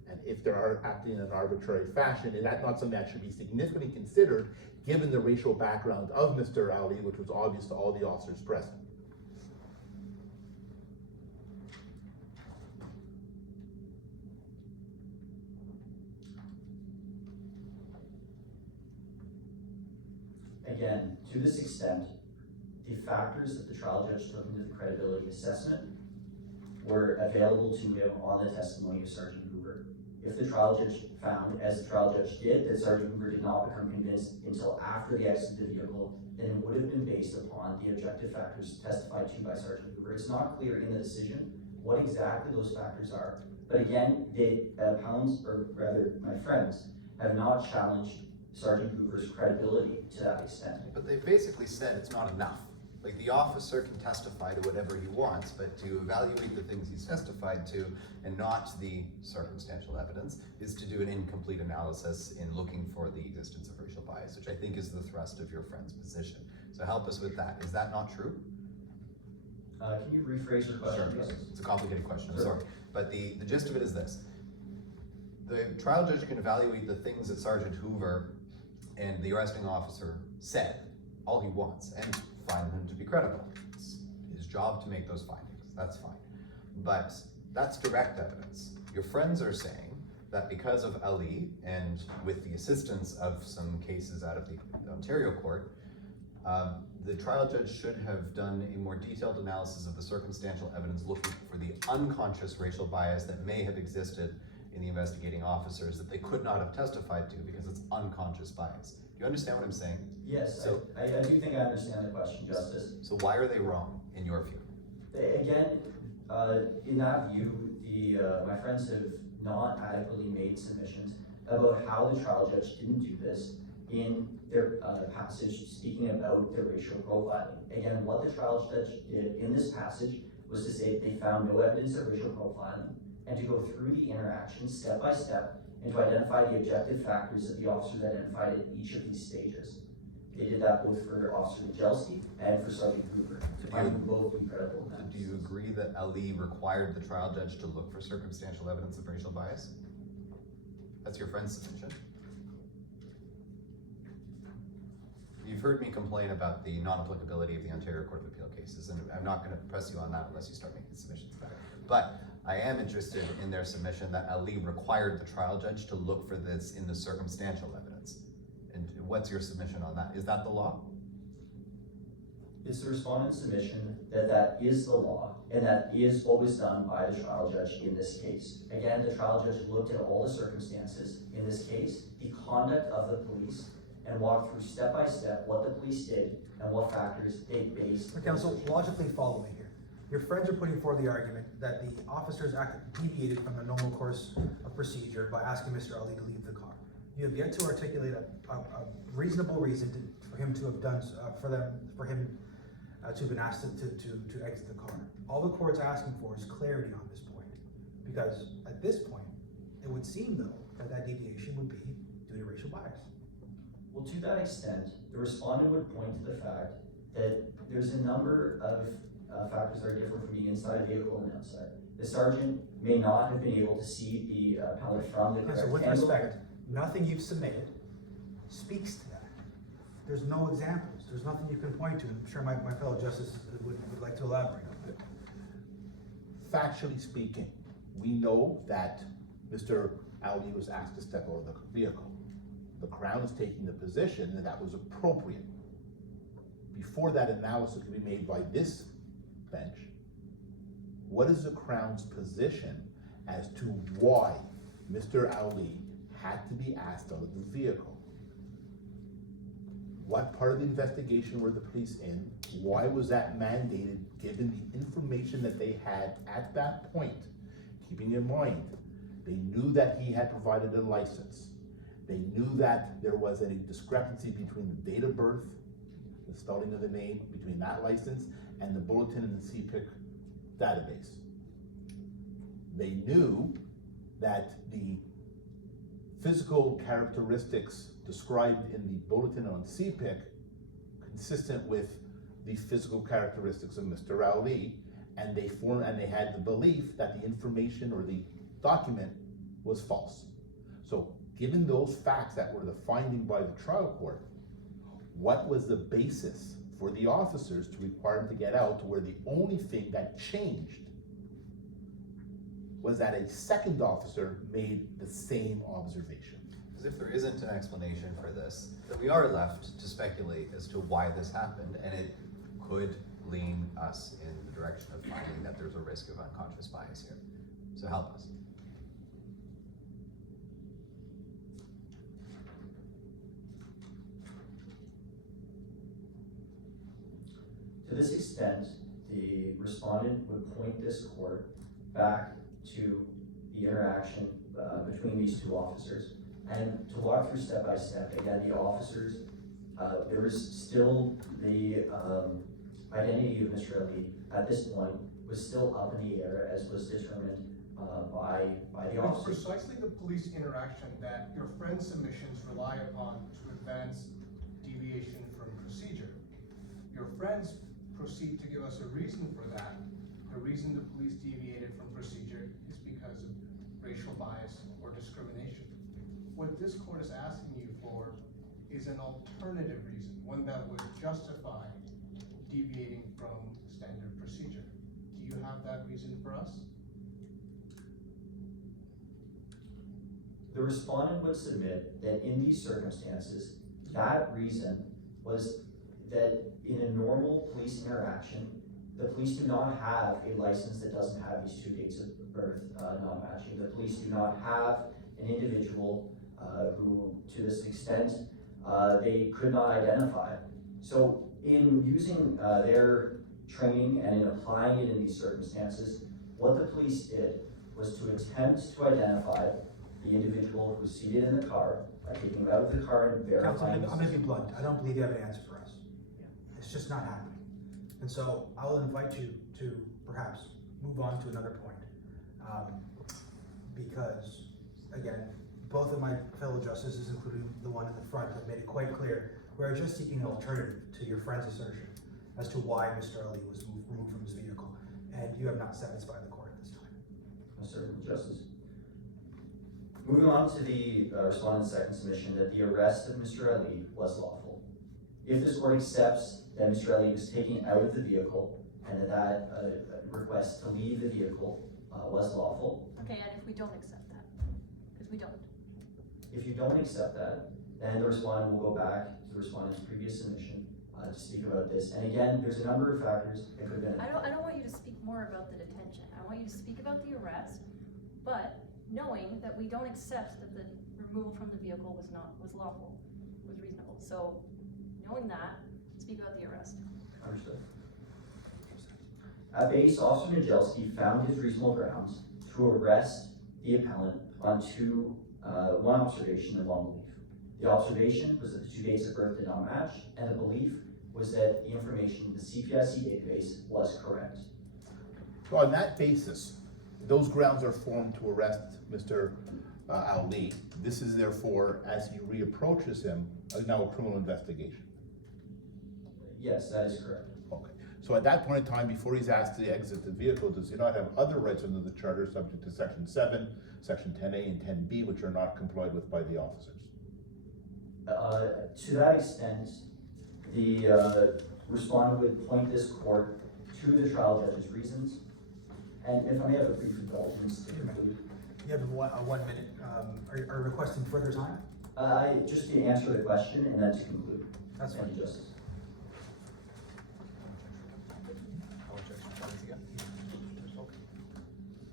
And if they are acting in an arbitrary fashion, is that not something that should be significantly considered given the racial background of Mr. Ali, which was obvious to all the officers present? Again, to this extent, the factors that the trial judge took into the credibility assessment were available to him on the testimony of Sergeant Hoover. If the trial judge found, as the trial judge did, that Sergeant Hoover did not become convinced until after the exit of the vehicle, then it would have been based upon the objective factors testified to by Sergeant Hoover. It's not clear in the decision what exactly those factors are. But again, the appellants, or rather my friends, have not challenged Sergeant Hoover's credibility to that extent. But they basically said it's not enough. Like, the officer can testify to whatever he wants, but to evaluate the things he's testified to and not the circumstantial evidence is to do an incomplete analysis in looking for the existence of racial bias, which I think is the thrust of your friend's position. So help us with that. Is that not true? Can you rephrase your question? Sure. Please? It's a complicated question, I'm Sure. sorry. But the gist of it is this. The trial judge can evaluate the things that Sergeant Hoover and the arresting officer said, all he wants, and find him to be credible. It's his job to make those findings, that's fine. But that's direct evidence. Your friends are saying that because of Ali, and with the assistance of some cases out of the Ontario court, the trial judge should have done a more detailed analysis of the circumstantial evidence looking for the unconscious racial bias that may have existed in the investigating officers that they could not have testified to because it's unconscious bias. Do you understand what I'm saying? Yes, So- I do think I understand the question, Justice. So why are they wrong, in your view? Again, in that view, my friends have not adequately made submissions about how the trial judge didn't do this in their passage speaking about their racial profiling. Again, what the trial judge did in this passage was to say they found no evidence of racial profiling and to go through the interactions step by step and to identify the objective factors that the officers identified at each of these stages. They did that both for Officer Nijelski and for Sergeant Hoover, to find them both incredible. So do you agree that Ali required the trial judge to look for circumstantial evidence of racial bias? That's your friend's submission. You've heard me complain about the non-applicability of the Ontario Court of Appeal cases, and I'm not going to press you on that unless you start making submissions about it. But I am interested in their submission that Ali required the trial judge to look for this in the circumstantial evidence. And what's your submission on that? Is that the law? It's the respondent's submission that that is the law, and that is what was done by the trial judge in this case. Again, the trial judge looked at all the circumstances in this case, the conduct of the police, and walked through step by step what the police did and what factors they based. Counsel, logically follow me here. Your friends are putting forward the argument that the officers deviated from the normal course of procedure by asking Mr. Ali to leave the car. You have yet to articulate a reasonable reason for him to have done, for him to have been asked to exit the car. All the court's asking for is clarity on this point. Because at this point, it would seem though that deviation would be due to racial bias. Well, to that extent, the respondent would point to the fact that there's a number of factors that are different from being inside a vehicle and outside. The sergeant may not have been able to see the appellant from the correct So with angle. respect, nothing you've submitted speaks to that. There's no examples, there's nothing you can point to. I'm sure my fellow justices would like to elaborate on it. Factually speaking, we know that Mr. Ali was asked to step out of the vehicle. The Crown is taking the position that that was appropriate. Before that analysis could be made by this bench, what is the Crown's position as to why Mr. Ali had to be asked out of the vehicle? What part of the investigation were the police in? Why was that mandated given the information that they had at that point? Keeping in mind, they knew that he had provided a license. They knew that there was a discrepancy between the date of birth, the spelling of the name, between that license and the bulletin and the CPIC database. They knew that the physical characteristics described in the bulletin on CPIC consistent with the physical characteristics of Mr. Ali, and they had the belief that the information or the document was false. So given those facts that were the finding by the trial court, what was the basis for the officers to require him to get out, to where the only thing that changed was that a second officer made the same observation? Because if there isn't an explanation for this, then we are left to speculate as to why this happened, and it could lean us in the direction of finding that there's a risk of unconscious bias here. So help us. To this extent, the respondent would point this court back to the interaction between these two officers. And to walk through step by step, again, the officers, there was still the identity of Mr. Ali at this point was still up in the air, as was determined by the It's officers. precisely the police interaction that your friend's submissions rely upon to advance deviation from procedure. Your friends proceed to give us a reason for that. The reason the police deviated from procedure is because of racial bias or discrimination. What this court is asking you for is an alternative reason, one that would justify deviating from standard procedure. Do you have that reason for us? The respondent would submit that in these circumstances, that reason was that in a normal police interaction, the police do not have a license that doesn't have these two dates of birth not matching. The police do not have an individual who, to this extent, they could not identify. So in using their training and in applying it in these circumstances, what the police did was to attempt to identify the individual who was seated in the car by taking him out of the car and Counsel, verifying. I'm gonna be blunt, I don't believe you have an answer for us. It's just not happening. And so I'll invite you to perhaps move on to another point. Because, again, both of my fellow justices, including the one in the front, have made it quite clear, we're just seeking an alternative to your friend's assertion as to why Mr. Ali was removed from his vehicle. And you have not satisfied the court at this time. Yes, sir, Justice. Moving on to the respondent's second submission that the arrest of Mr. Ali was lawful. If this court accepts that Mr. Ali was taken out of the vehicle and that request to leave the vehicle was lawful. Okay, and if we don't accept that, because we don't. If you don't accept that, then the respondent will go back to the respondent's previous submission to speak about this. And again, there's a number of factors that could have been. I don't want you to speak more about the detention. I want you to speak about the arrest, but knowing that we don't accept that the removal from the vehicle was lawful, was reasonable. So knowing that, speak about the arrest. Understood. At base, Officer Nijelski found his reasonable grounds to arrest the appellant on one observation and one belief. The observation was that the two dates of birth did not match, and the belief was that the information in the CPSC database was correct. So on that basis, those grounds are formed to arrest Mr. Ali. This is therefore, as he reapproaches him, now a criminal investigation. Yes, that is correct. Okay. So at that point in time, before he's asked to exit the vehicle, does he not have other rights under the charter subject to section 7, section 10A and 10B, which are not complied with by the officers? To that extent, the respondent would point this court to the trial judge's reasons. And if I may have a brief indulgence to conclude. You have 1 minute. Are you requesting further time? Just to answer the question and then to conclude. That's Thank fine. you, Justice.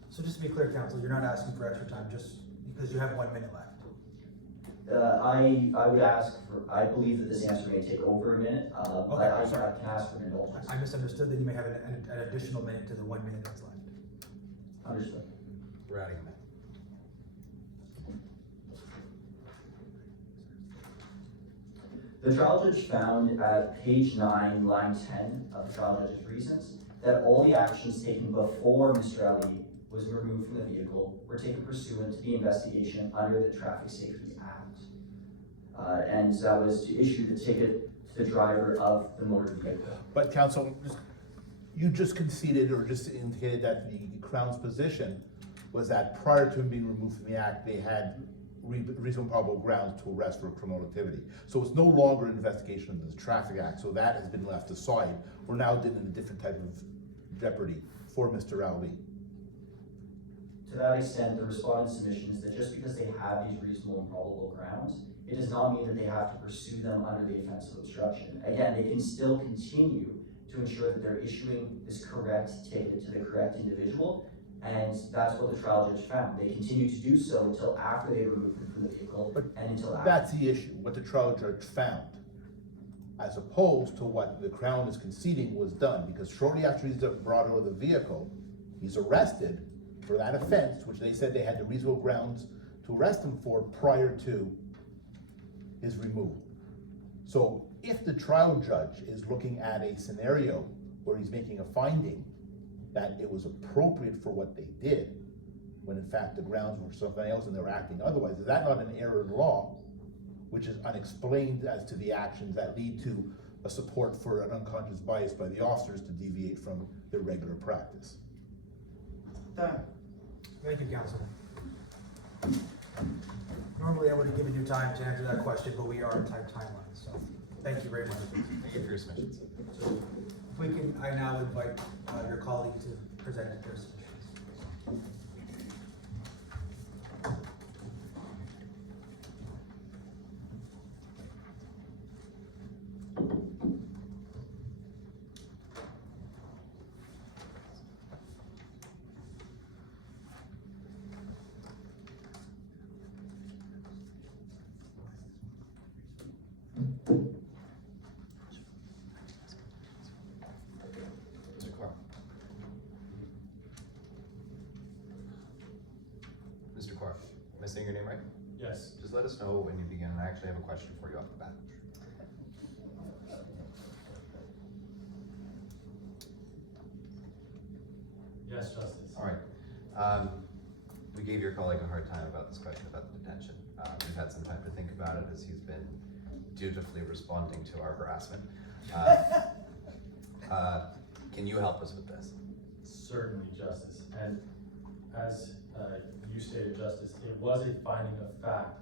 So just to be clear, counsel, you're not asking for extra time just because you have 1 minute left. I would ask for, I believe that this answer may take over a minute, but Okay, I sorry. can ask for an indulgence. I misunderstood that you may have an additional minute to the 1 minute that's left. Understood. We're adding a minute. The trial judge found at page 9, line 10 of the trial judge's reasons that all the actions taken before Mr. Ali was removed from the vehicle were taken pursuant to the investigation under the Traffic Safety Act. And that was to issue the ticket to the driver of the motor vehicle. But counsel, you just conceded or just indicated that the Crown's position was that prior to him being removed from the act, they had reasonable probable grounds to arrest for criminal activity. So it's no longer an investigation of the Traffic Act, so that has been left aside. We're now dealing in a different type of jeopardy for Mr. Ali. To that extent, the respondent's submission is that just because they have these reasonable and probable grounds, it does not mean that they have to pursue them under the offense of obstruction. Again, they can still continue to ensure that they're issuing this correct ticket to the correct individual, and that's what the trial judge found. They continue to do so until after they remove them from the vehicle, and until after. That's the issue, what the trial judge found, as opposed to what the Crown is conceding was done, because shortly after he's brought out of the vehicle, he's arrested for that offense, which they said they had the reasonable grounds to arrest him for prior to his removal. So if the trial judge is looking at a scenario where he's making a finding that it was appropriate for what they did, when in fact the grounds were something else and they were acting otherwise, is that not an error in law, which is unexplained as to the actions that lead to a support for an unconscious bias by the officers to deviate from their regular practice? Thank you, Councilman. Normally I would have given you time to answer that question, but we are on tight timeline, so thank you very much. Thank you for your submissions. So if we can, I now invite your colleague to present their submissions. Mr. Clark. Mr. Clark, am I saying your name right? Yes. Just let us know when you begin. I actually have a question for you off the bat. Yes, Justice. All right. We gave your colleague a hard time about this question about the detention. We've had some time to think about it as he's been dutifully responding to our harassment. Can you help us with this? Certainly, Justice. And as you stated, Justice, it was a finding of fact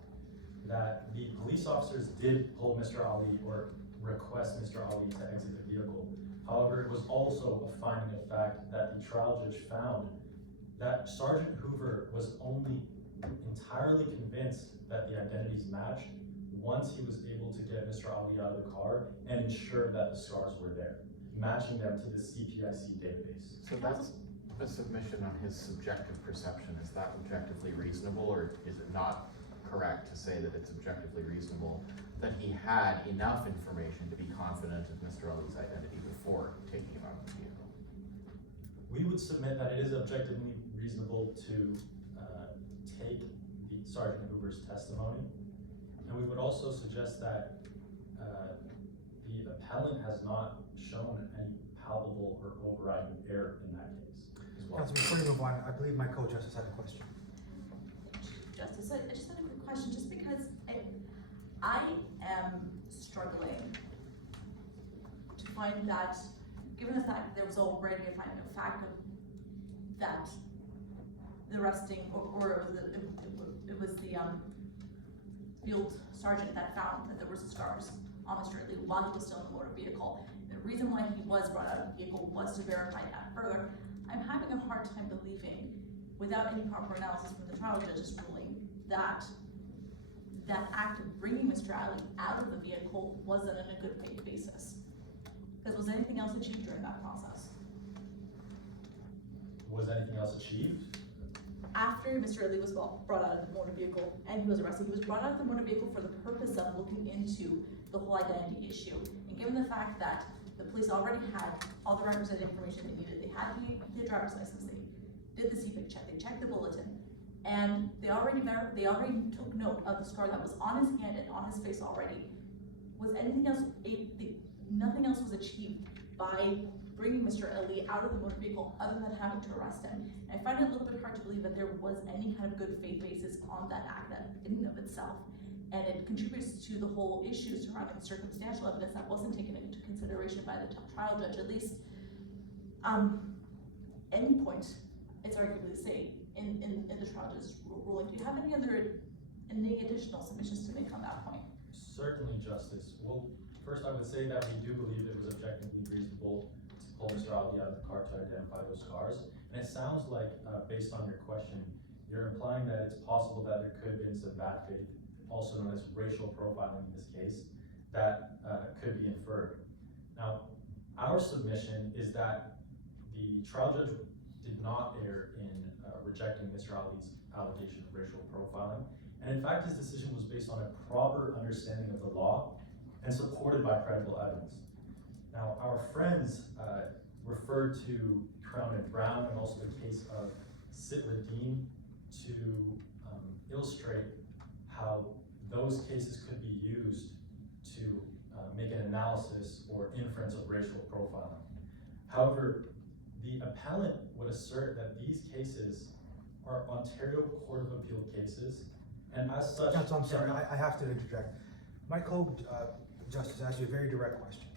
that the police officers did pull Mr. Ali or request Mr. Ali to exit the vehicle. However, it was also a finding of fact that the trial judge found that Sergeant Hoover was only entirely convinced that the identities matched once he was able to get Mr. Ali out of the car and ensure that the scars were there, matching them to the CPIC database. So that's a submission on his subjective perception. Is that objectively reasonable, or is it not correct to say that it's objectively reasonable that he had enough information to be confident of Mr. Ali's identity before taking him out of the vehicle? We would submit that it is objectively reasonable to take the Sergeant Hoover's testimony. And we would also suggest that the appellant has not shown any palpable or overriding error in that case as well. Councilman, before you move on, I believe my co-justice had a question. Justice, I just had a quick question, just because I am struggling to find that, given the fact that there was already a finding of fact of that the arresting, or it was the field sergeant that found that there was scars on Mr. Ali while he was still in the motor vehicle. The reason why he was brought out of the vehicle was to verify that further. I'm having a hard time believing, without any proper analysis from the trial judge's ruling, that that act of bringing Mr. Ali out of the vehicle wasn't on a good faith basis. Because was anything else achieved during that process? Was anything else achieved? After Mr. Ali was brought out of the motor vehicle and he was arrested, he was brought out of the motor vehicle for the purpose of looking into the whole identity issue. And given the fact that the police already had all the requisite information they needed, they had the driver's license, they did the CPIC check, they checked the bulletin, and they already took note of the scar that was on his hand and on his face already. Was anything else, nothing else was achieved by bringing Mr. Ali out of the motor vehicle other than having to arrest him. And I find it a little bit hard to believe that there was any kind of good faith basis on that act in and of itself. And it contributes to the whole issue surrounding circumstantial evidence that wasn't taken into consideration by the trial judge. At least, any point, it's arguably to say, in the trial judge's ruling. Do you have any additional submissions to make on that point? Certainly, Justice. Well, first I would say that we do believe it was objectively reasonable to pull Mr. Ali out of the car to identify those cars. And it sounds like, based on your question, you're implying that it's possible that there could have been some bad faith, also known as racial profiling in this case, that could be inferred. Now, our submission is that the trial judge did not err in rejecting Mr. Ali's allegation of racial profiling. And in fact, his decision was based on a proper understanding of the law and supported by credible evidence. Now, our friends referred to Crown and Brown and also the case of Sitladine to illustrate how those cases could be used to make an analysis or inference of racial profiling. However, the appellant would assert that these cases are Ontario Court of Appeal cases, and as such— Counsel, I'm sorry, I have to interject. My co-justice asked you a very direct question.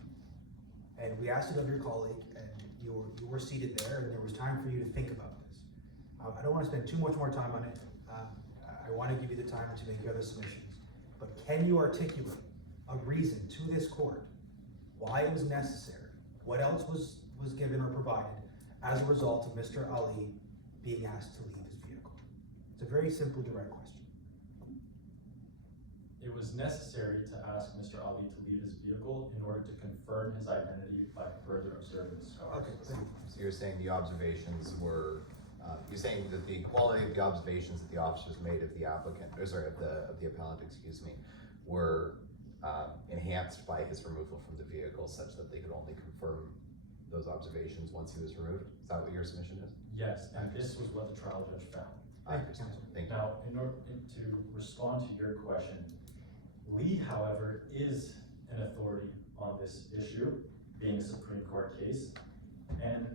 And we asked it of your colleague, and you were seated there, and there was time for you to think about this. I don't want to spend too much more time on it. I want to give you the time to make your other submissions. But can you articulate a reason to this court why it was necessary, what else was given or provided as a result of Mr. Ali being asked to leave his vehicle? It's a very simple, direct question. It was necessary to ask Mr. Ali to leave his vehicle in order to confirm his identity by further observing the scars. Okay, thank you. So you're saying the observations were, you're saying that the quality of the observations that the officers made of the applicant, or sorry, of the appellant, excuse me, were enhanced by his removal from the vehicle such that they could only confirm those observations once he was removed? Is that what your submission is? Yes, and this was what the trial judge found. I understand. Thank you. Now, in order to respond to your question, Lee, however, is an authority on this issue, being a Supreme Court case, and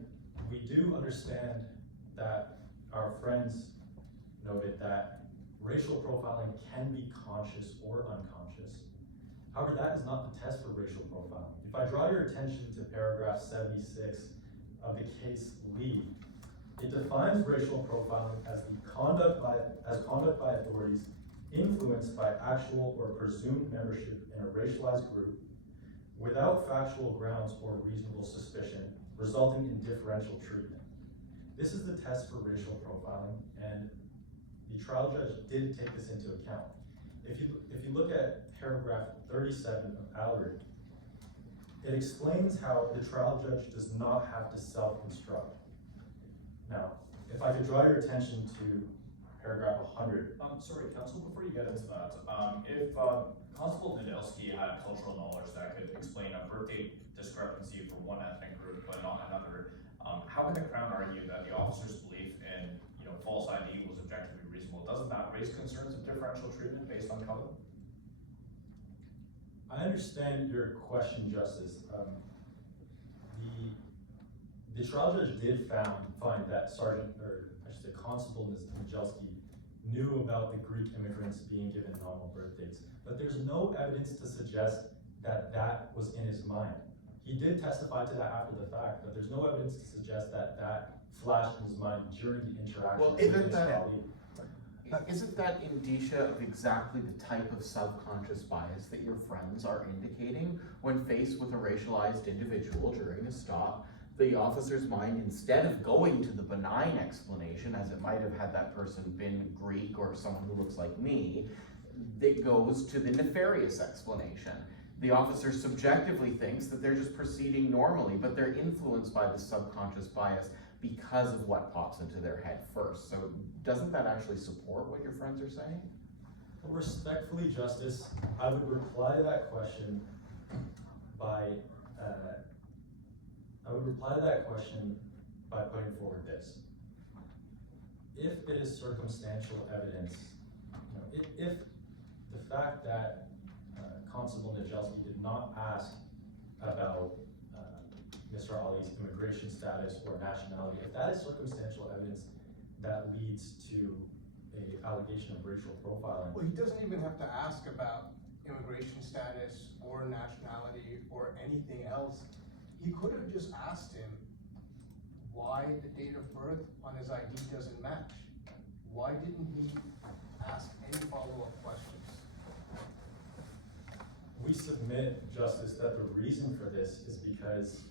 we do understand that our friends noted that racial profiling can be conscious or unconscious. However, that is not the test for racial profiling. If I draw your attention to paragraph 76 of the case Lee, it defines racial profiling as conduct by authorities influenced by actual or presumed membership in a racialized group without factual grounds or reasonable suspicion, resulting in differential treatment. This is the test for racial profiling, and the trial judge did take this into account. If you look at paragraph 37 of Allred, it explains how the trial judge does not have to self-instruct. Now, if I could draw your attention to paragraph 100. Sorry, counsel, before you get into that, if Constable Nadelsky had cultural knowledge that could explain a birthday discrepancy for one ethnic group but not another, how can the Crown argue that the officer's belief in false ID was objectively reasonable? Doesn't that raise concerns of differential treatment based on color? I understand your question, Justice. The trial judge did find that Constable Nadelsky knew about the Greek immigrants being given normal birth dates, but there's no evidence to suggest that that was in his mind. He did testify to that after the fact, but there's no evidence to suggest that that flashed in his mind during the interaction. Well, isn't that indicia of exactly the type of subconscious bias that your friends are indicating when faced with a racialized individual during a stop? The officer's mind, instead of going to the benign explanation, as it might have had that person been Greek or someone who looks like me, it goes to the nefarious explanation. The officer subjectively thinks that they're just proceeding normally, but they're influenced by the subconscious bias because of what pops into their head first. So doesn't that actually support what your friends are saying? Well, respectfully, Justice, I would reply to that question by putting forward this. If it is circumstantial evidence, if the fact that Constable Nadelsky did not ask about Mr. Ali's immigration status or nationality, if that is circumstantial evidence that leads to an allegation of racial profiling. Well, he doesn't even have to ask about immigration status or nationality or anything else. He could have just asked him why the date of birth on his ID doesn't match. why didn't he ask any follow-up questions? We submit, Justice, that the reason for this is because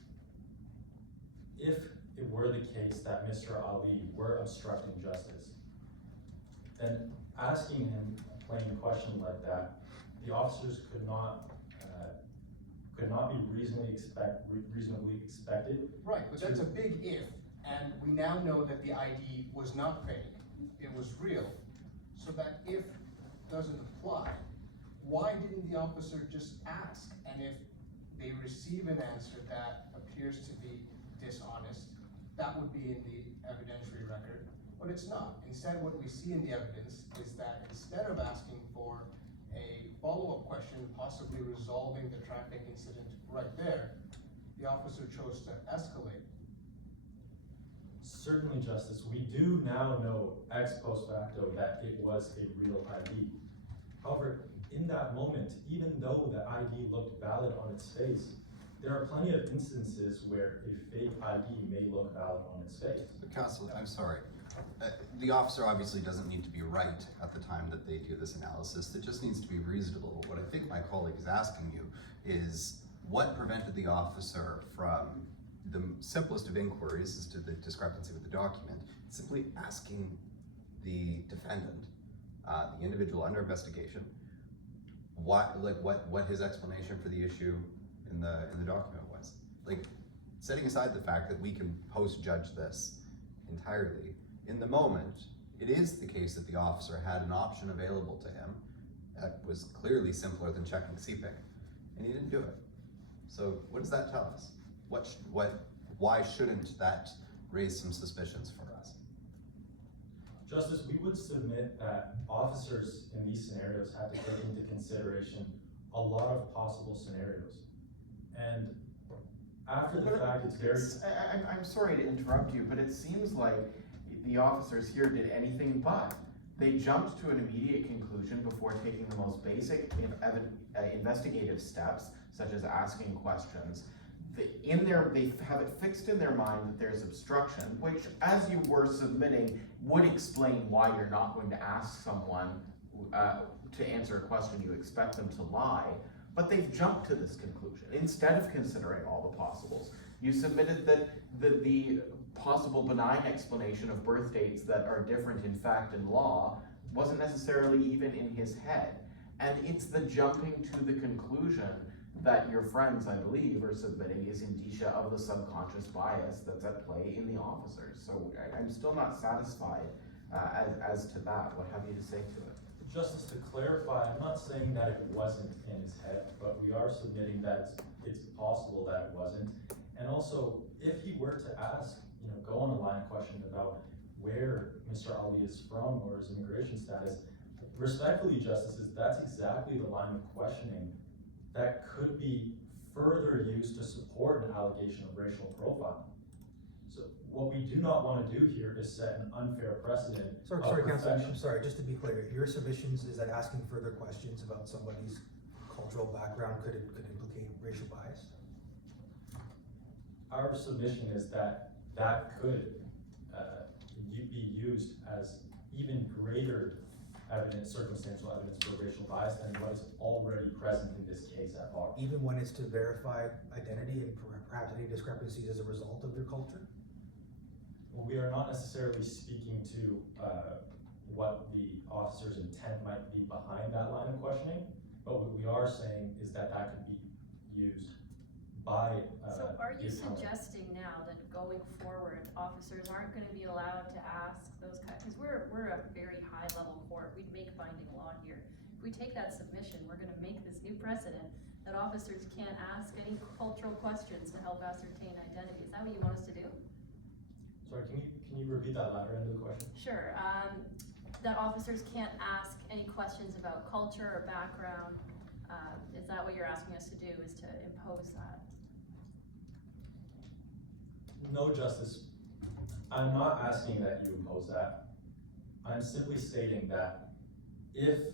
if it were the case that Mr. Ali were obstructing justice, then asking him a plain question like that, the officers could not be reasonably expected. Right, but that's a big if, and we now know that the ID was not fake, it was real. So that if doesn't apply. Why didn't the officer just ask? And if they receive an answer that appears to be dishonest, that would be in the evidentiary record, but it's not. Instead, what we see in the evidence is that instead of asking for a follow-up question, possibly resolving the traffic incident right there, the officer chose to escalate. Certainly, Justice, we do now know ex post facto that it was a real ID. However, in that moment, even though the ID looked valid on its face, there are plenty of instances where a fake ID may look valid on its face. But Counsel, I'm sorry. The officer obviously doesn't need to be right at the time that they do this analysis. It just needs to be reasonable. What I think my colleague is asking you is what prevented the officer from the simplest of inquiries as to the discrepancy with the document, simply asking the defendant, the individual under investigation, what his explanation for the issue in the document was. Like, setting aside the fact that we can post-judge this entirely, in the moment, it is the case that the officer had an option available to him that was clearly simpler than checking CPIC, and he didn't do it. So what does that tell us? Why shouldn't that raise some suspicions for us? Justice, we would submit that officers in these scenarios have to take into consideration a lot of possible scenarios. And after the fact, it's very... I'm sorry to interrupt you, but it seems like the officers here did anything but. They jumped to an immediate conclusion before taking the most basic investigative steps, such as asking questions. They have it fixed in their mind that there's obstruction, which, as you were submitting, would explain why you're not going to ask someone to answer a question you expect them to lie. But they've jumped to this conclusion instead of considering all the possibles. You submitted that the possible benign explanation of birth dates that are different in fact and law wasn't necessarily even in his head. And it's the jumping to the conclusion that your friends, I believe, are submitting is indicia of the subconscious bias that's at play in the officers. So I'm still not satisfied as to that. What have you to say to it? Justice, to clarify, I'm not saying that it wasn't in his head, but we are submitting that it's possible that it wasn't. And also, if he were to ask, go on a line of question about where Mr. Ali is from or his immigration status, respectfully, Justices, that's exactly the line of questioning that could be further used to support an allegation of racial profiling. So what we do not want to do here is set an unfair precedent. Sorry, Counsel, I'm sorry, just to be clear, your submissions is that asking further questions about somebody's cultural background could implicate racial bias? Our submission is that that could be used as even greater evidence, circumstantial evidence for racial bias than what is already present in this case at bar. Even when it's to verify identity and perhaps any discrepancies as a result of their culture? Well, we are not necessarily speaking to what the officer's intent might be behind that line of questioning, but what we are saying is that that could be used by So are you the appellant. suggesting now that going forward, officers aren't gonna be allowed to ask those kinds, because we're a very high level court, we'd make binding law here. If we take that submission, we're gonna make this new precedent that officers can't ask any cultural questions to help ascertain identity. Is that what you want us to do? Sorry, can you repeat that latter end of the question? Sure, that officers can't ask any questions about culture or background. Is that what you're asking us to do, is to impose that? No, Justice. I'm not asking that you impose that. I'm simply stating that if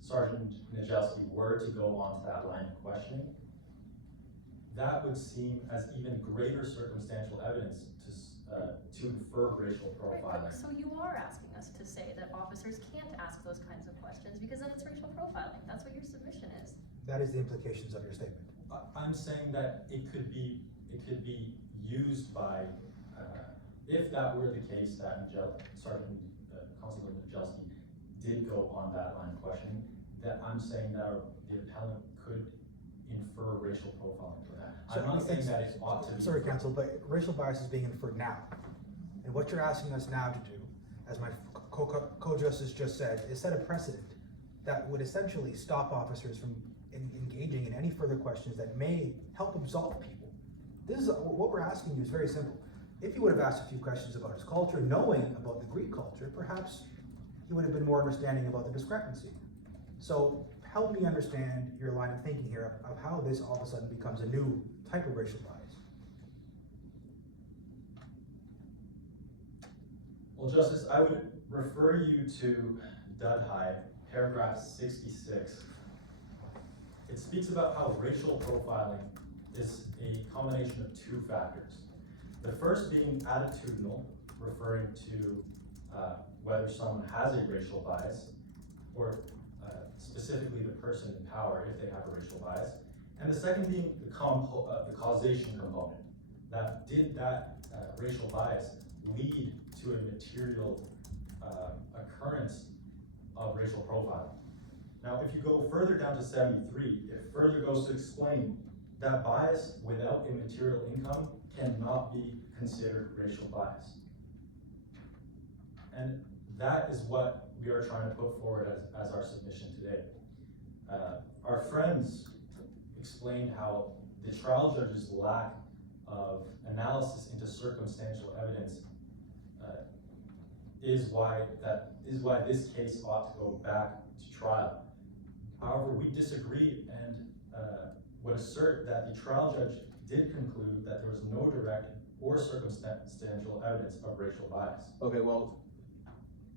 Sergeant Nijelski were to go on to that line of questioning, that would seem as even greater circumstantial evidence to infer racial Right, profiling. but so you are asking us to say that officers can't ask those kinds of questions because then it's racial profiling. That's what your submission is. That is the implications of your statement. I'm saying that it could be used by, if that were the case, that Sergeant Constable Majelski did go on that line of questioning, that I'm saying that the appellant could infer racial profiling for that. So I'm not saying it's- that it ought to be. Sorry, counsel, but racial bias is being inferred now. And what you're asking us now to do, as my co-justice just said, is set a precedent that would essentially stop officers from engaging in any further questions that may help absolve people. This is, what we're asking you is very simple. If you would have asked a few questions about his culture, knowing about the Greek culture, perhaps he would have been more understanding about the discrepancy. So help me understand your line of thinking here of how this all of a sudden becomes a new type of racial bias. Well, Justice, I would refer you to Dudhigh, paragraph 66. It speaks about how racial profiling is a combination of two factors. The first being attitudinal, referring to whether someone has a racial bias, or specifically the person in power if they have a racial bias. And the second being the causation component. That did that racial bias lead to a material occurrence of racial profiling? Now, if you go further down to 73, it further goes to explain that bias without a material income cannot be considered racial bias. And that is what we are trying to put forward as our submission today. Our friends explained how the trial judge's lack of analysis into circumstantial evidence is why this case ought to go back to trial. However, we disagree and would assert that the trial judge did conclude that there was no direct or circumstantial evidence of racial bias. Okay, well,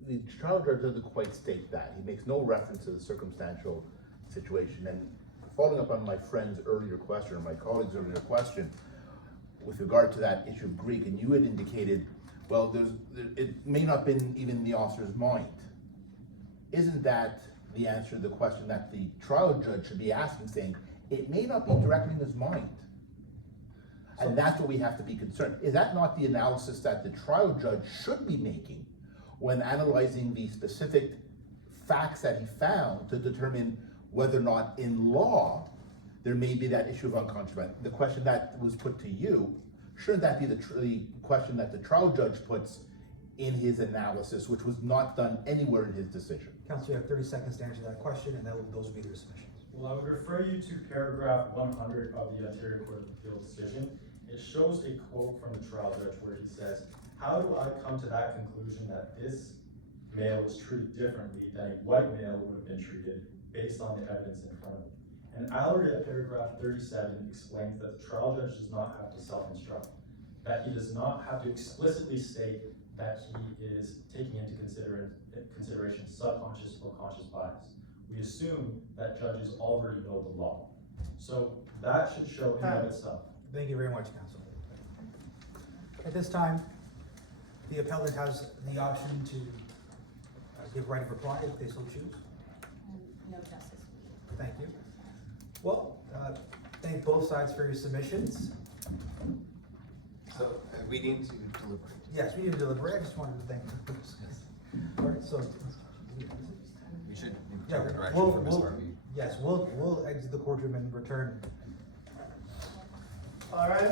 the trial judge doesn't quite state that. He makes no reference to the circumstantial situation. And following up on my friend's earlier question, or my colleague's earlier question, with regard to that issue of Greek, and you had indicated, well, it may not have been even in the officer's mind. Isn't that the answer to the question that the trial judge should be asking, saying, it may not be directly in his mind? And that's what we have to be concerned. Is that not the analysis that the trial judge should be making when analyzing the specific facts that he found to determine whether or not in law there may be that issue of unconscionable? The question that was put to you, shouldn't that be the question that the trial judge puts in his analysis, which was not done anywhere in his decision? Counsel, you have 30 seconds to answer that question, and those will be your submissions. Well, I would refer you to paragraph 100 of the Ontario Court of Appeal decision. It shows a quote from the trial judge where he says, "How do I come to that conclusion that this male was treated differently than a white male would have been treated based on the evidence in front of him?" And Allery at paragraph 37 explains that the trial judge does not have to self-instruct, that he does not have to explicitly state that he is taking into consideration subconscious or conscious bias. We assume that judges already know the law. So that should show in and of itself. Thank you very much, counsel. At this time, the appellant has the option to give right of reply if they so choose. No justice. Thank you. Well, thank both sides for your submissions. So we need to deliberate. Yes, we need to deliberate. I just wanted to thank you. All right, so. We should Yeah, take a direction from Ms. Harvey. Yes, we'll exit the courtroom and return. All right.